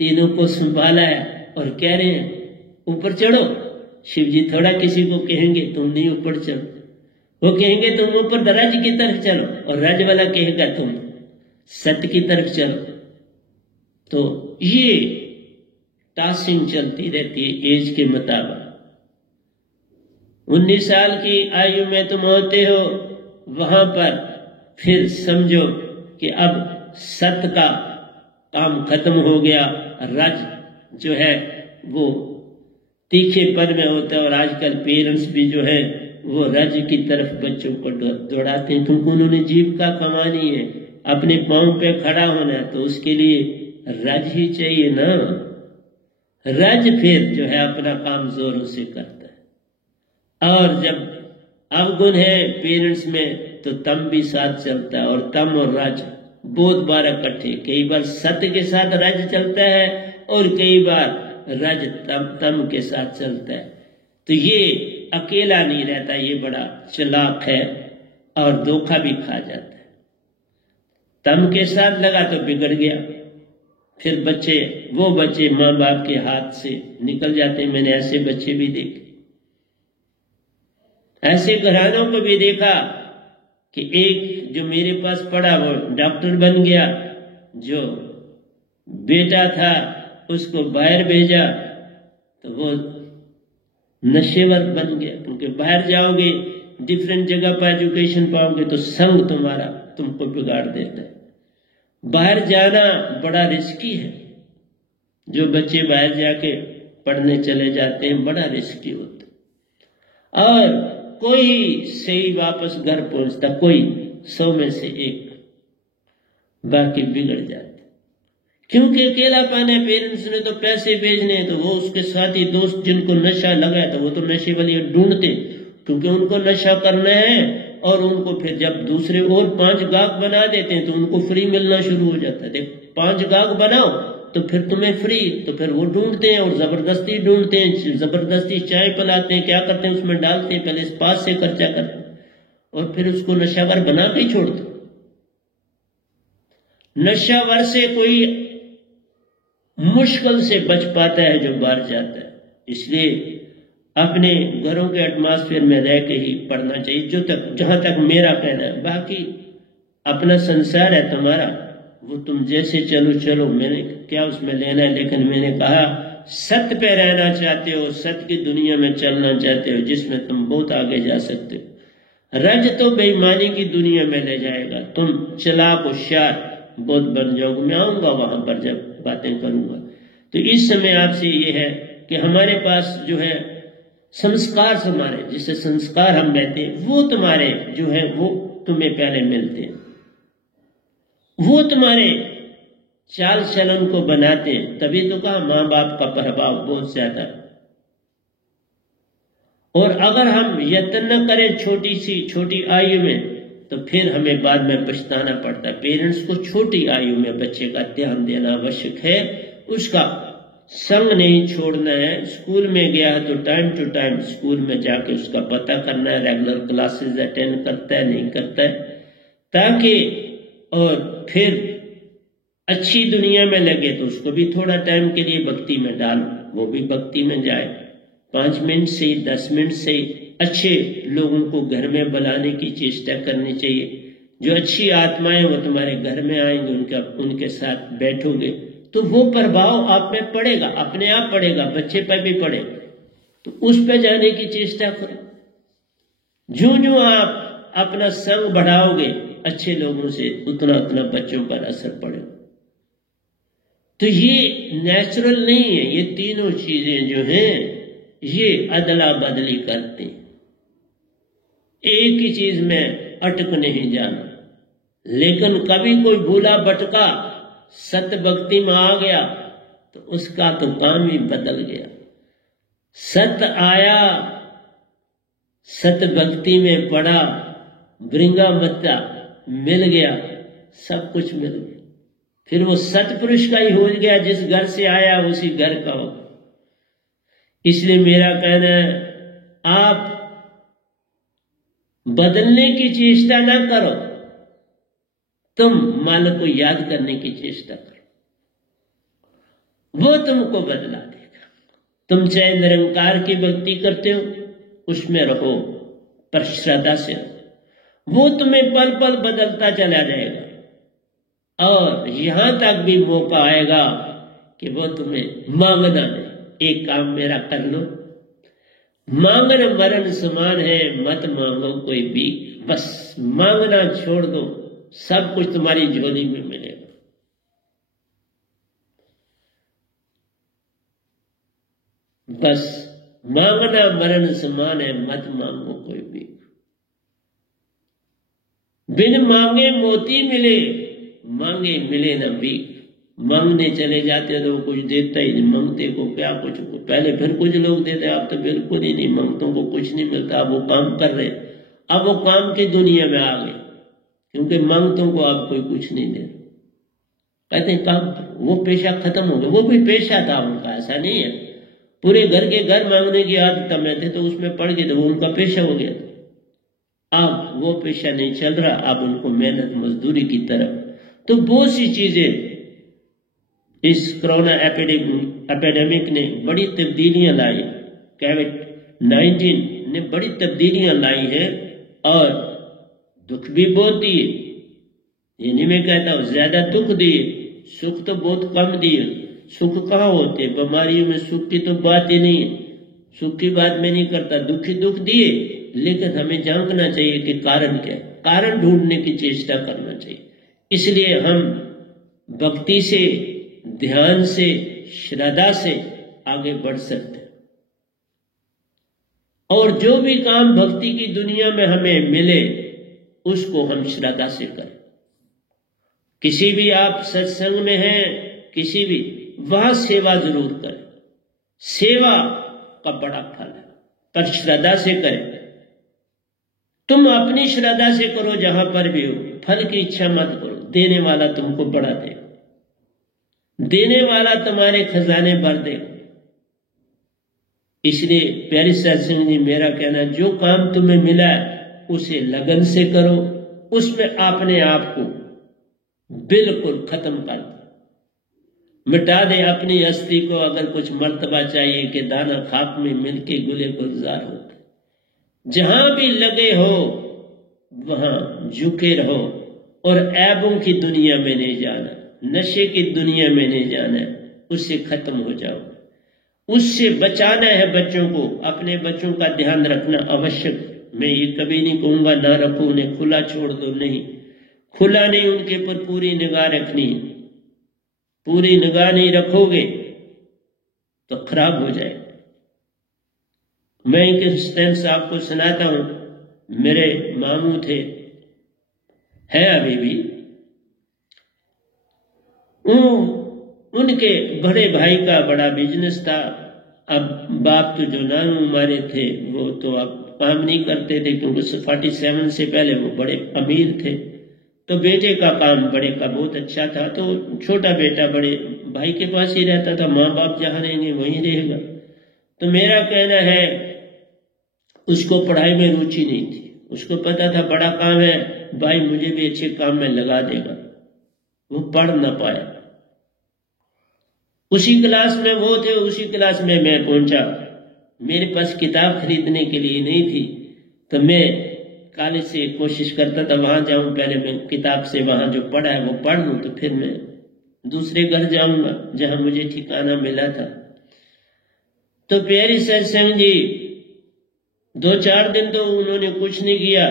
तीनों को संभाला है और कह रहे हैं ऊपर चढ़ो। शिव जी थोड़ा किसी को कहेंगे तुम नहीं ऊपर चलो, वो कहेंगे तुम ऊपर रज की तरफ चलो, और रज वाला कहेगा तुम सत्य की तरफ चलो। तो ये टासिंग चलती रहती है एज के मुताबिक। 19 साल की आयु में तुम होते हो, वहां पर फिर समझो कि अब सत्य का काम खत्म हो गया, रज जो है वो तीखेपन में होता है। और आजकल पेरेंट्स भी जो है वो रज की तरफ बच्चों को दौड़ाते हैं। तुमको उन्होंने जीविका कमानी है, अपने पांव पे खड़ा होना है, तो उसके लिए रज ही चाहिए ना। रज फिर जो है अपना काम जोरों से करता है। और जब अवगुण है पेरेंट्स में तो तम भी साथ चलता है, और तम और रज बहुत बार इकट्ठे, कई बार सत्य के साथ रज चलता है और कई बार रज तम के साथ चलता है। तो ये अकेला नहीं रहता, ये बड़ा चालाक है और धोखा भी खा जाता है। तम के साथ लगा तो बिगड़ गया, फिर वो बच्चे माँ बाप के हाथ से निकल जाते। मैंने ऐसे बच्चे भी देखे, ऐसे घरानों को भी देखा कि एक जो मेरे पास पढ़ा वो डॉक्टर बन गया, जो बेटा था उसको बाहर भेजा तो वो नशेवर बन गया। क्योंकि बाहर जाओगे डिफरेंट जगह पर एजुकेशन पाओगे तो संग तुम्हारा तुमको बिगाड़ देता है। बाहर जाना बड़ा रिस्की है, जो बच्चे बाहर जाके पढ़ने चले जाते हैं बड़ा रिस्की होता है। और कोई सही वापस घर पहुंचता, कोई 100 में से 1, बाकी बिगड़ जाते। क्योंकि अकेलापन है, पेरेंट्स ने तो पैसे भेजने हैं, तो वो उसके साथी दोस्त जिनको नशा लगा है तो वो तो नशे वाली ढूंढते, क्योंकि उनको नशा करना है। और उनको फिर जब दूसरे और 5 गाहक बना देते हैं तो उनको फ्री मिलना शुरू हो जाता है। देख 5 गाहक बनाओ तो फिर तुम्हें फ्री, तो फिर वो ढूंढते हैं और जबरदस्ती ढूंढते हैं, जबरदस्ती चाय पिलाते हैं, क्या करते हैं उसमें डालते हैं, पहले इस पास से खर्चा करते हैं और फिर उसको नशावर बना के ही छोड़ते। नशावर से कोई मुश्किल से बच पाता है जो बाहर जाता है। इसलिए अपने घरों के एटमॉस्फेयर में रह के ही पढ़ना चाहिए, जो तक जहां तक मेरा कहना है। बाकी अपना संसार है तुम्हारा, वो तुम जैसे चलो चलो, मैंने क्या उसमें लेना है। लेकिन मैंने कहा सत्य पे रहना चाहते हो, सत्य की दुनिया में चलना चाहते हो, जिसमें तुम बहुत आगे जा सकते हो। रज तो बेईमानी की दुनिया में ले जाएगा, तुम चालाक होशियार बहुत बन जाओगे। मैं आऊंगा वहां पर जब बातें करूंगा। तो इस समय आपसे ये है कि हमारे पास जो है संस्कार, हमारे जिससे संस्कार हम लेते हैं वो तुम्हारे जो है वो तुम्हें पहले मिलते हैं, वो तुम्हारे चाल चलन को बनाते हैं। तभी तो कहा माँ बाप का प्रभाव बहुत ज्यादा है। और अगर हम यत्न न करें छोटी आयु में तो फिर हमें बाद में पछताना पड़ता है। पेरेंट्स को छोटी आयु में बच्चे का ध्यान देना आवश्यक है, उसका संग नहीं छोड़ना है। स्कूल में गया है तो टाइम टू टाइम स्कूल में जाके उसका पता करना है, रेगुलर क्लासेस अटेंड करता है नहीं करता है, ताकि और फिर अच्छी दुनिया में लगे तो उसको भी थोड़ा टाइम के लिए भक्ति में डालो, वो भी भक्ति में जाए। 5 मिनट से 10 मिनट से अच्छे लोगों को घर में बुलाने की चेष्टा करनी चाहिए। जो अच्छी आत्माएं वो तुम्हारे घर में आएंगे, उनके साथ बैठोगे तो वो प्रभाव आप में पड़ेगा, अपने आप पड़ेगा, बच्चे पर भी पड़ेगा। तो उस पर जाने की चेष्टा करो। जो आप अपना संग बढ़ाओगे अच्छे लोगों से, उतना उतना बच्चों पर असर पड़ेगा। तो ये नेचुरल नहीं है, ये तीनों चीजें जो हैं ये अदला बदली करते हैं। एक ही चीज में अटक नहीं जाना। लेकिन कभी कोई भूला भटका सत्य भक्ति में आ गया तो उसका तो काम ही बदल गया। सत्य आया, सत्य भक्ति में पड़ा, भृंगा मत्ता मिल गया, सब कुछ मिल गया। फिर वो सतपुरुष का ही हो गया, जिस घर से आया उसी घर का हो। इसलिए मेरा कहना है, आप बदलने की चेष्टा ना करो, तुम मालिक को याद करने की चेष्टा करो, वो तुमको बदला देगा। तुम चाहे निरंकार की भक्ति करते हो उसमें रहो, पर श्रद्धा से रहो, वो तुम्हें पल पल बदलता चला जाएगा। और यहां तक भी मौका आएगा कि वो तुम्हें मांगना नहीं, एक काम मेरा कर लो, मांगना मरण समान है, मत मांगो कोई भी, बस मांगना छोड़ दो, सब कुछ तुम्हारी झोली में मिलेगा। बस मांगना मरण समान है, मत मांगो कोई भी। बिन मांगे मोती मिले, मांगे मिले ना भीख। मांगने चले जाते तो वो कुछ देता ही नहीं, मांगते को क्या कुछ को। पहले फिर कुछ लोग देते, आप तो बिल्कुल ही नहीं, मांगतों को कुछ नहीं मिलता। अब वो काम कर रहे, अब वो काम की दुनिया में आ गए, क्योंकि मांगतों को आप कोई कुछ नहीं दे। कहते हैं काम, वो पेशा खत्म हो गया। वो भी पेशा था उनका, ऐसा नहीं है। पूरे घर के घर मांगने की आदत में थे तो उसमें पड़ गए, तो वो उनका पेशा हो गया। अब वो पेशा नहीं चल रहा, अब उनको मेहनत मजदूरी की तरफ। तो बहुत सी चीजें इस कोरोना एपिडेमिक ने बड़ी तब्दीलियां लाई, कोविड-19 ने बड़ी तब्दीलियां लाई है, और दुख भी बहुत दिए। ये नहीं मैं कहता हूं ज्यादा दुख दिए, सुख तो बहुत कम दिए। सुख कहाँ होते, बीमारियों में सुख की तो बात ही नहीं है, सुख की बात मैं नहीं करता। दुखी दुख दिए, लेकिन हमें जानना चाहिए कि कारण क्या है, कारण ढूंढने की चेष्टा करना चाहिए। इसलिए हम भक्ति से, ध्यान से, श्रद्धा से आगे बढ़ सकते हैं। और जो भी काम भक्ति की दुनिया में हमें मिले उसको हम श्रद्धा से करें। किसी भी आप सत्संग में हैं, किसी भी, वहां सेवा जरूर करें। सेवा का बड़ा फल है, पर श्रद्धा से करें। तुम अपनी श्रद्धा से करो, जहां पर भी हो, फल की इच्छा मत करो। देने वाला तुमको बढ़ा देगा, देने वाला तुम्हारे खजाने भर देगा। इसलिए प्यारे सत्संग जी, मेरा कहना, जो काम तुम्हें मिला है उसे लगन से करो, उसमें अपने आप को बिल्कुल खत्म कर दो, मिटा दे अपनी अस्थि को। अगर कुछ मर्तबा चाहिए कि दाना खाक में मिलके गुले गुलजार होते, जहां भी लगे हो वहां झुके रहो, और ऐबों की दुनिया में नहीं जाना, नशे की दुनिया में नहीं जाना, उससे खत्म हो जाओ। उससे बचाना है बच्चों को, अपने बच्चों का ध्यान रखना आवश्यक। मैं ये कभी नहीं कहूंगा ना रखो, उन्हें खुला छोड़ दो, नहीं, खुला नहीं, उनके पर पूरी निगाह रखनी है। पूरी निगाह नहीं रखोगे तो खराब हो जाए। मैं एक इंस्टेंस आपको सुनाता हूं। मेरे मामू थे, है अभी भी, उनके बड़े भाई का बड़ा बिजनेस था। अब बाप तो जो नाम हमारे थे वो तो अब काम नहीं करते थे, क्योंकि 47 से पहले वो बड़े अमीर थे। तो बेटे का काम बड़े का बहुत अच्छा था, तो छोटा बेटा बड़े भाई के पास ही रहता था, माँ बाप जहाँ रहेंगे वहीं रहेगा। तो मेरा कहना है, उसको पढ़ाई में रुचि नहीं थी। उसको पता था बड़ा काम है, भाई मुझे भी अच्छे काम में लगा देगा। वो पढ़ ना पाया। उसी क्लास में वो थे, उसी क्लास में मैं पहुंचा। मेरे पास किताब खरीदने के लिए नहीं थी, तो मैं कॉलेज से कोशिश करता था वहां जाऊं, पहले मैं किताब से वहां जो पढ़ा है वो पढ़ लूं, तो फिर मैं दूसरे घर जाऊंगा जहां मुझे ठिकाना मिला था। तो प्यारी सत्संग जी, 2-4 दिन तो उन्होंने कुछ नहीं किया,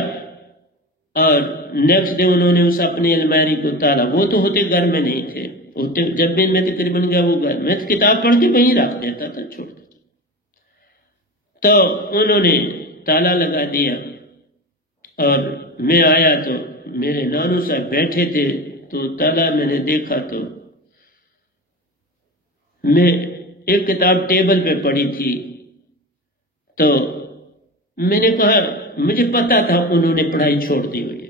और नेक्स्ट डे उन्होंने उस अपनी अलमारी को ताला। वो तो होते घर में नहीं थे, होते जब भी मैं तकरीबन गया वो घर में, तो किताब पढ़ के कहीं रख देता था, छोड़ देता। तो उन्होंने ताला लगा दिया, और मैं आया तो मेरे नानू साहब बैठे थे, तो ताला मैंने देखा तो मैं एक किताब टेबल पे पड़ी थी। तो मैंने कहा, मुझे पता था उन्होंने पढ़ाई छोड़ दी हुई है,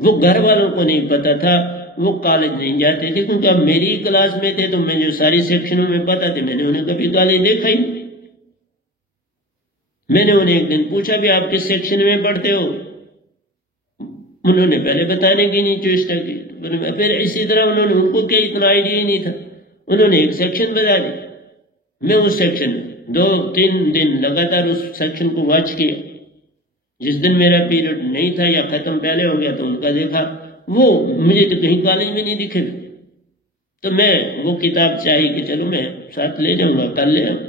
वो घर वालों को नहीं पता था, वो कॉलेज नहीं जाते थे, क्योंकि अब मेरी क्लास में थे तो मैं जो सारी सेक्शनों में पता थे, मैंने उन्हें कभी कॉलेज देखा ही नहीं। मैंने उन्हें एक दिन पूछा भी आप किस सेक्शन में पढ़ते हो, उन्होंने पहले बताने की नहीं चेष्टा की। फिर इसी तरह उन्होंने, उनको क्या इतना आइडिया ही नहीं था, उन्होंने एक सेक्शन बता दी। मैं उस सेक्शन 2-3 दिन लगातार उस सेक्शन को वॉच किया। जिस दिन मेरा पीरियड नहीं था या खत्म पहले हो गया तो उनका देखा, वो मुझे तो कहीं कॉलेज में नहीं दिखे। तो मैं वो किताब चाहिए कि चलो मैं साथ ले जाऊंगा, कल ले आऊंगा।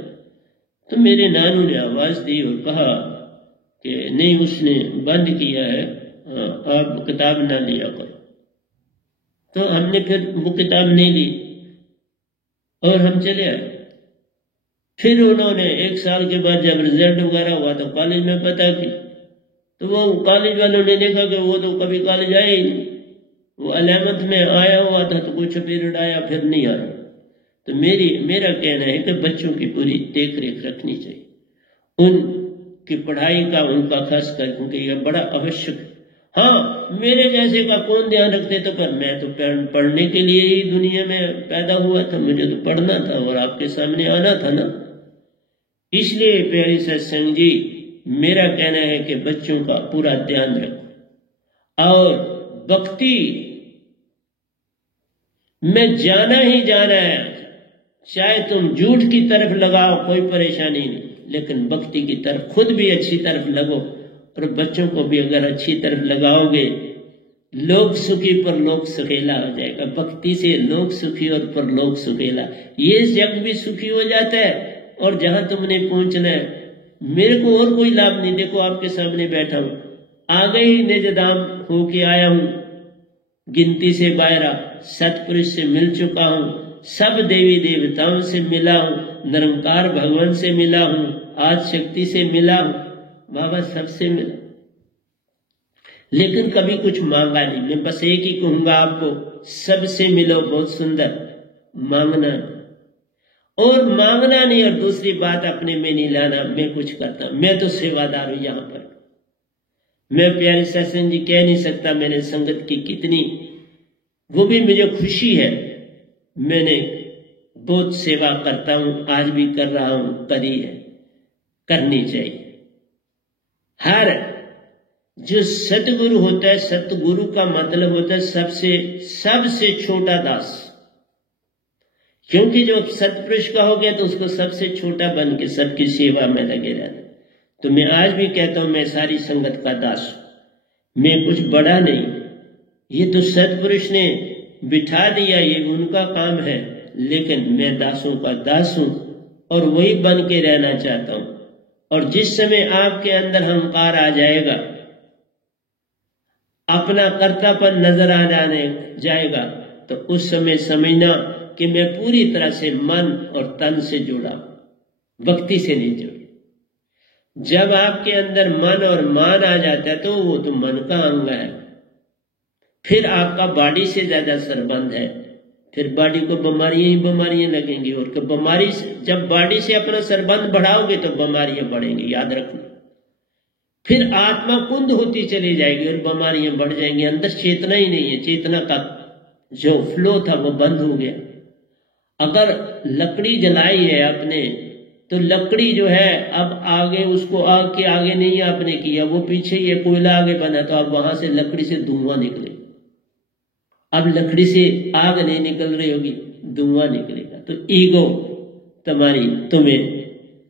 तो मेरे नानू ने आवाज दी और कहा कि नहीं, उसने बंद किया है, आप किताब ना लिया करो। तो हमने फिर वो किताब नहीं ली और हम चले आए। फिर उन्होंने 1 साल के बाद जब रिजल्ट वगैरह हुआ तो कॉलेज में पता की, तो वो कॉलेज वालों ने देखा कि वो तो कभी कॉलेज आया ही नहीं, वो 11th में आया हुआ था तो कुछ पीरियड आया, फिर नहीं आ रहा। तो मेरा कहना है कि बच्चों की पूरी देख रेख रखनी चाहिए, उनकी पढ़ाई का उनका खास कर, क्योंकि यह बड़ा आवश्यक है। हाँ, मेरे जैसे का कौन ध्यान रखते, तो पर मैं तो पढ़ने के लिए ही दुनिया में पैदा हुआ था, मुझे तो पढ़ना था और आपके सामने आना था ना। इसलिए प्यारी सत्संग जी, मेरा कहना है कि बच्चों का पूरा ध्यान रखो और भक्ति में जाना ही जाना है। चाहे तुम झूठ की तरफ लगाओ कोई परेशानी नहीं, लेकिन भक्ति की तरफ खुद भी अच्छी तरफ लगो और बच्चों को भी अगर अच्छी तरफ लगाओगे, लोक सुखी पर लोक सुखेला हो जाएगा। भक्ति से लोक सुखी और पर लोक सुखेला, ये जग भी सुखी हो जाता है और जहां तुमने पहुंचना है। मेरे को और कोई लाभ नहीं, देखो आपके सामने बैठा हूं, आगे ही निजदाम होके आया हूं, गिनती से बाहरा सतपुरुष से मिल चुका हूं, सब देवी देवताओं से मिला हूं, निरंकार भगवान से मिला हूं, आज शक्ति से मिला हूं, बाबा सबसे मिला, लेकिन कभी कुछ मांगा नहीं। मैं बस एक ही कहूंगा आपको, सबसे मिलो, बहुत सुंदर, मांगना और मांगना नहीं। और दूसरी बात अपने में नहीं लाना, मैं कुछ करता, मैं तो सेवादार हूं यहां पर। मैं प्यारे सत्संग जी कह नहीं सकता मैंने संगत की कितनी, वो भी मुझे खुशी है, मैंने बहुत सेवा करता हूं, आज भी कर रहा हूं, करी है, करनी चाहिए। हर जो सतगुरु होता है, सतगुरु का मतलब होता है सबसे छोटा दास, क्योंकि जो सतपुरुष का हो गया तो उसको सबसे छोटा बन के सबकी सेवा में लगे रहना। तो मैं आज भी कहता हूं, मैं सारी संगत का दास हूं, मैं कुछ बड़ा नहीं, ये तो सतपुरुष ने बिठा दिया, ये उनका काम है, लेकिन मैं दासों का दास हूं और वही बन के रहना चाहता हूं। और जिस समय आपके अंदर अहंकार आ जाएगा, अपना कर्तापन नजर आ जाने जाएगा, तो उस समय समझना कि मैं पूरी तरह से मन और तन से जुड़ा, भक्ति से नहीं जुड़ा। जब आपके अंदर मन और मान आ जाता है तो वो तो मन का अंग है, फिर आपका बॉडी से ज्यादा संबंध है, फिर बॉडी को बीमारियां ही बीमारियां लगेंगी। और बीमारी जब बॉडी से अपना संबंध बढ़ाओगे तो बीमारियां बढ़ेंगी, याद रखना। फिर आत्मा कुंद होती चली जाएगी और बीमारियां बढ़ जाएंगी। अंदर चेतना ही नहीं है, चेतना का जो फ्लो था वो बंद हो गया। अगर लकड़ी जलाई है आपने, तो लकड़ी जो है अब आगे, उसको आग के आगे नहीं आपने किया, वो पीछे ये कोयला आगे बना, तो अब वहां से लकड़ी से धुआं निकले। अब लकड़ी से आग नहीं निकल रही होगी, धुआं निकलेगा। तो ईगो तुम्हें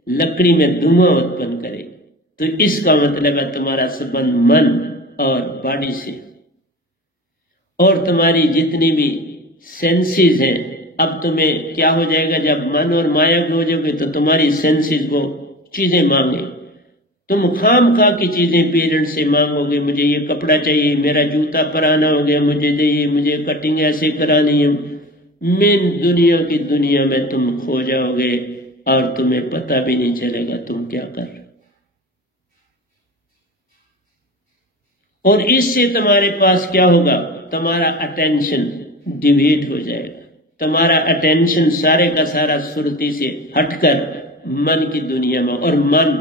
लकड़ी में धुआं उत्पन्न करेगी। तो इसका मतलब है तुम्हारा संबंध मन और बॉडी से, और तुम्हारी जितनी भी सेंसेस हैं, अब तुम्हें क्या हो जाएगा, जब मन और माया हो जाओगे तो तुम्हारी सेंसेस वो चीजें मांगे, तुम खाम खा की चीजें पेरेंट्स से मांगोगे, मुझे ये कपड़ा चाहिए, मेरा जूता पराना हो गया, मुझे चाहिए, मुझे कटिंग ऐसे करानी है। मेन दुनिया में तुम खो जाओगे और तुम्हें पता भी नहीं चलेगा तुम क्या कर रहे हो। और इससे तुम्हारे पास क्या होगा, तुम्हारा अटेंशन डिवेट हो जाएगा, तुम्हारा अटेंशन सारे का सारा सुरती से हटकर मन की दुनिया में, और मन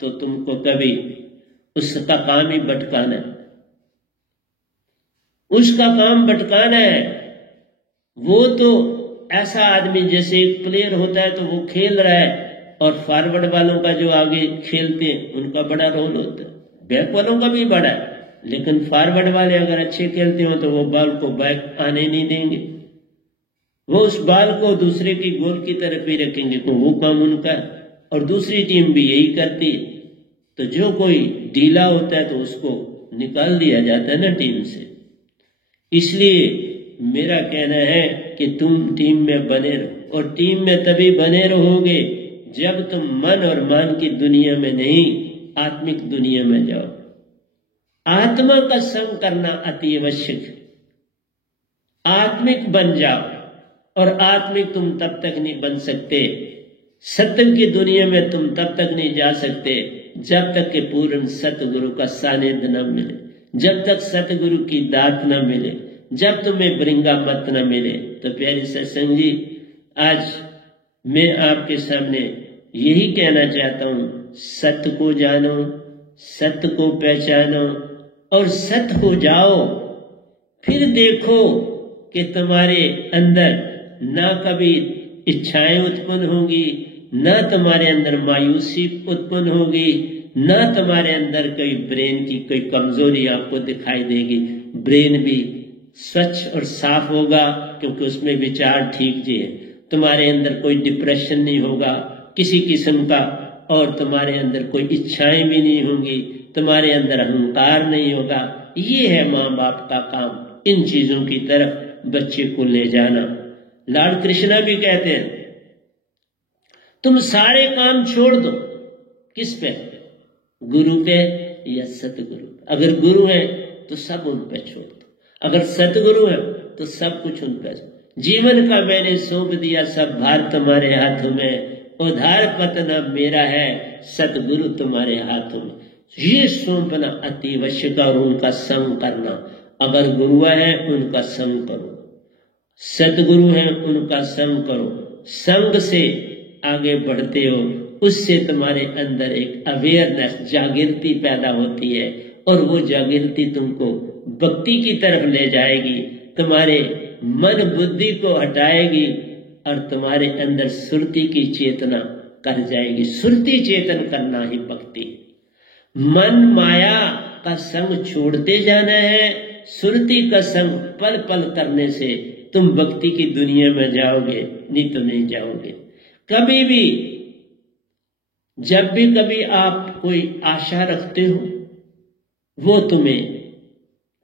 तो तुमको कभी उसका काम ही भटकाना है, उसका काम भटकाना है। वो तो ऐसा आदमी जैसे एक प्लेयर होता है तो वो खेल रहा है, और फॉरवर्ड वालों का जो आगे खेलते हैं उनका बड़ा रोल होता है, बैक वालों का भी बड़ा है, लेकिन फॉरवर्ड वाले अगर अच्छे खेलते हो तो वो बॉल को बैक आने नहीं देंगे, वो उस बॉल को दूसरे की गोल की तरफ ही रखेंगे, तो वो काम उनका है। और दूसरी टीम भी यही करती है, तो जो कोई ढीला होता है तो उसको निकाल दिया जाता है ना टीम से। इसलिए मेरा कहना है कि तुम टीम में बने रहो, और टीम में तभी बने रहोगे जब तुम मन और मान की दुनिया में नहीं, आत्मिक दुनिया में जाओ। आत्मा का संग करना अति आवश्यक है, आत्मिक बन जाओ, और आत्मिक तुम तब तक नहीं बन सकते, सत्य की दुनिया में तुम तब तक नहीं जा सकते जब तक कि पूर्ण सतगुरु का सानिध्य न मिले, जब तक सतगुरु की दात न मिले, जब तुम्हें ब्रिंगा मत न मिले। तो प्यारे सत्संग जी, आज मैं आपके सामने यही कहना चाहता हूं, सत्य को जानो, सत्य को पहचानो और सत्य हो जाओ। फिर देखो कि तुम्हारे अंदर ना कभी इच्छाएं उत्पन्न होगी, ना तुम्हारे अंदर मायूसी उत्पन्न होगी, ना तुम्हारे अंदर कोई ब्रेन की कोई कमजोरी आपको दिखाई देगी। ब्रेन भी स्वच्छ और साफ होगा, क्योंकि उसमें विचार ठीक जी है। तुम्हारे अंदर कोई डिप्रेशन नहीं होगा किसी किस्म का, और तुम्हारे अंदर कोई इच्छाएं भी नहीं होंगी, तुम्हारे अंदर अहंकार नहीं होगा। ये है माँ बाप का काम, इन चीजों की तरफ बच्चे को ले जाना। लॉर्ड कृष्णा भी कहते हैं, तुम सारे काम छोड़ दो, किस पे? गुरु पे या सतगुरु। अगर गुरु है तो सब उन पे छोड़ दो, अगर सतगुरु है तो सब कुछ उन पे। जीवन का मैंने सौंप दिया सब भार तुम्हारे हाथों में, उधार पतना मेरा है, सतगुरु तुम्हारे हाथों में। ये सौंपना अति आवश्यक, और उनका संग करना। अगर गुरु है उनका संग करो, सतगुरु है उनका संग करो। संग से आगे बढ़ते हो, उससे तुम्हारे अंदर एक अवेयरनेस, जागृति पैदा होती है, और वो जागृति तुमको भक्ति की तरफ ले जाएगी, तुम्हारे मन बुद्धि को हटाएगी, और तुम्हारे अंदर सुरति की चेतना कर जाएगी। सुरति चेतन करना ही भक्ति। मन माया का संग छोड़ते जाना है, सुरति का संग पल पल करने से तुम भक्ति की दुनिया में जाओगे, नहीं तो नहीं जाओगे। कभी भी जब भी कभी आप कोई आशा रखते हो, वो तुम्हें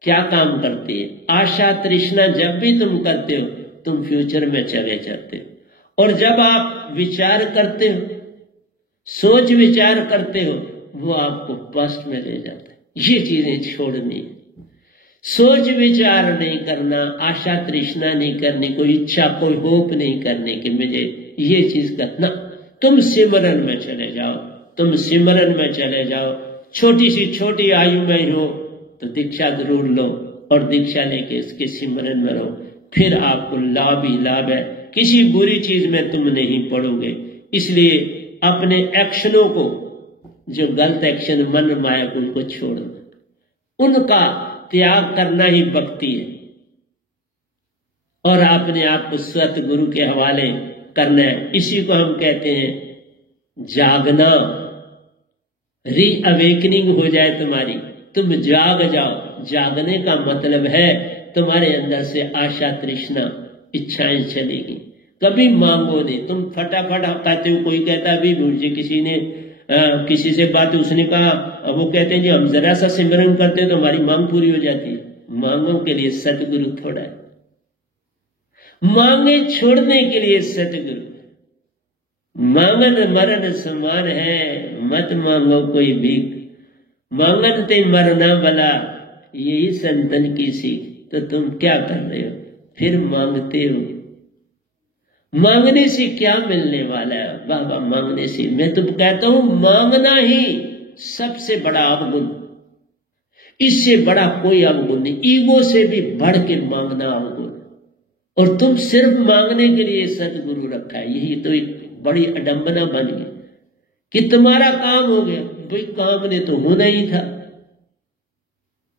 क्या काम करती है? आशा तृष्णा जब भी तुम करते हो, तुम फ्यूचर में चले जाते हो। और जब आप विचार करते हो, सोच विचार करते हो, वो आपको पास्ट में ले जाता है। ये चीजें छोड़नी है। सोच विचार नहीं करना, आशा तृष्णा नहीं करनी, कोई इच्छा कोई होप नहीं करने की मुझे ये चीज करना। तुम सिमरन में चले जाओ, तुम सिमरन में चले जाओ। छोटी सी छोटी आयु में हो तो दीक्षा जरूर लो, और दीक्षा लेके इसके सिमरन में रहो, फिर आपको लाभ ही लाभ है। किसी बुरी चीज में तुम नहीं पड़ोगे। इसलिए अपने एक्शनों को, जो गलत एक्शन मन माया को, उनको छोड़ दो, उनका त्याग करना ही भक्ति है। और अपने आप को सतगुरु के हवाले करना है। इसी को हम कहते हैं जागना, रीअवेकनिंग हो जाए तुम्हारी, तुम जाग जाओ। जागने का मतलब है तुम्हारे अंदर से आशा तृष्णा इच्छाएं चलेगी। कभी मांगो नहीं, तुम फटाफट कहते हो। कोई कहता अभी मुझे किसी ने किसी से बात, उसने कहा, वो कहते हैं जी हम जरा सा सिमरन करते हैं तो हमारी मांग पूरी हो जाती है। मांगों के लिए सतगुरु थोड़ा है, मांगे छोड़ने के लिए सतगुरु। मांगन मरण समान है, मत मांगो कोई भीख, मांगन ते मरना भला, यही संतन की सीख। तो तुम क्या कर रहे हो? फिर मांगते हो। मांगने से क्या मिलने वाला है बाबा? मांगने से, मैं तो कहता हूं मांगना ही सबसे बड़ा अवगुण। इससे बड़ा कोई अवगुण नहीं, ईगो से भी बढ़ के मांगना अवगुण। और तुम सिर्फ मांगने के लिए सदगुरु रखा है, यही तो एक बड़ी अडंबना बन गई कि तुम्हारा काम हो गया। भाई काम ने तो होना ही था,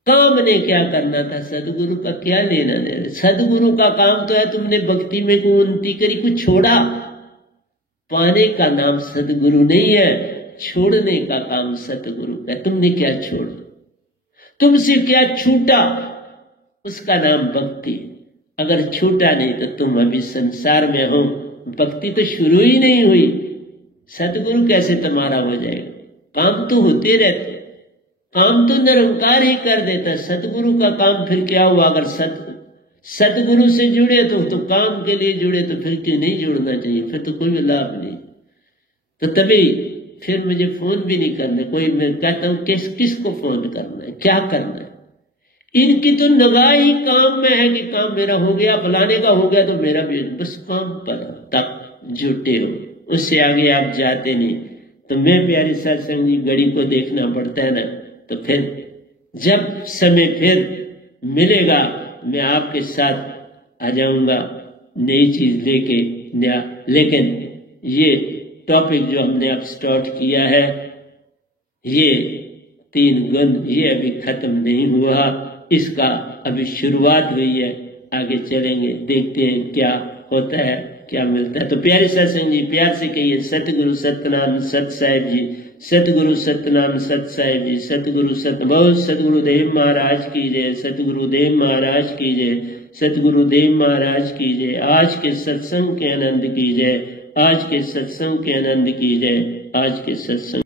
काम ने क्या करना था, सदगुरु का क्या लेना देना। सदगुरु का काम तो है तुमने भक्ति में को उन्नति करी, कुछ छोड़ा। पाने का नाम सदगुरु नहीं है, छोड़ने का काम सतगुरु का। तुमने क्या छोड़ा, तुमसे क्या छूटा, उसका नाम भक्ति। अगर छूटा नहीं तो तुम अभी संसार में हो, भक्ति तो शुरू ही नहीं हुई, सतगुरु कैसे तुम्हारा हो जाएगा। काम तो होते रहते, काम तो निरंकार ही कर देता। सतगुरु का काम फिर क्या हुआ। अगर सतगुरु से जुड़े तो काम के लिए जुड़े, तो फिर क्यों नहीं जुड़ना चाहिए, फिर तो कोई लाभ नहीं। तो तभी फिर मुझे फोन भी नहीं करना कोई। मैं कहता हूं किसको फोन करना है, क्या करना है। इनकी तो निगाह ही काम में है कि काम मेरा हो गया, फलाने का हो गया तो मेरा भी, बस काम पर तक जुटे हो, उससे आगे आप जाते नहीं। तो मैं प्यारे सत्संग जी घड़ी को देखना पड़ता है ना, तो फिर जब समय फिर मिलेगा मैं आपके साथ आ जाऊंगा नई चीज लेके नया। लेकिन ये टॉपिक जो हमने अब स्टार्ट किया है, ये 3 गुण, ये अभी खत्म नहीं हुआ, इसका अभी शुरुआत हुई है। आगे चलेंगे, देखते हैं क्या होता है, क्या मिलता है। तो प्यारे सत्संग जी प्यार से कहिए सतगुरु सतनाम सत साहिब जी, सतगुरु सतनाम सत साहिब जी, सतगुरु सत बहुत सतगुरुदेव महाराज की जय, सतगुरुदेव महाराज की जय, सतगुरुदेव महाराज की जय। आज के सत्संग के आनंद की जय, आज के सत्संग के आनंद की जय, आज के सत्संग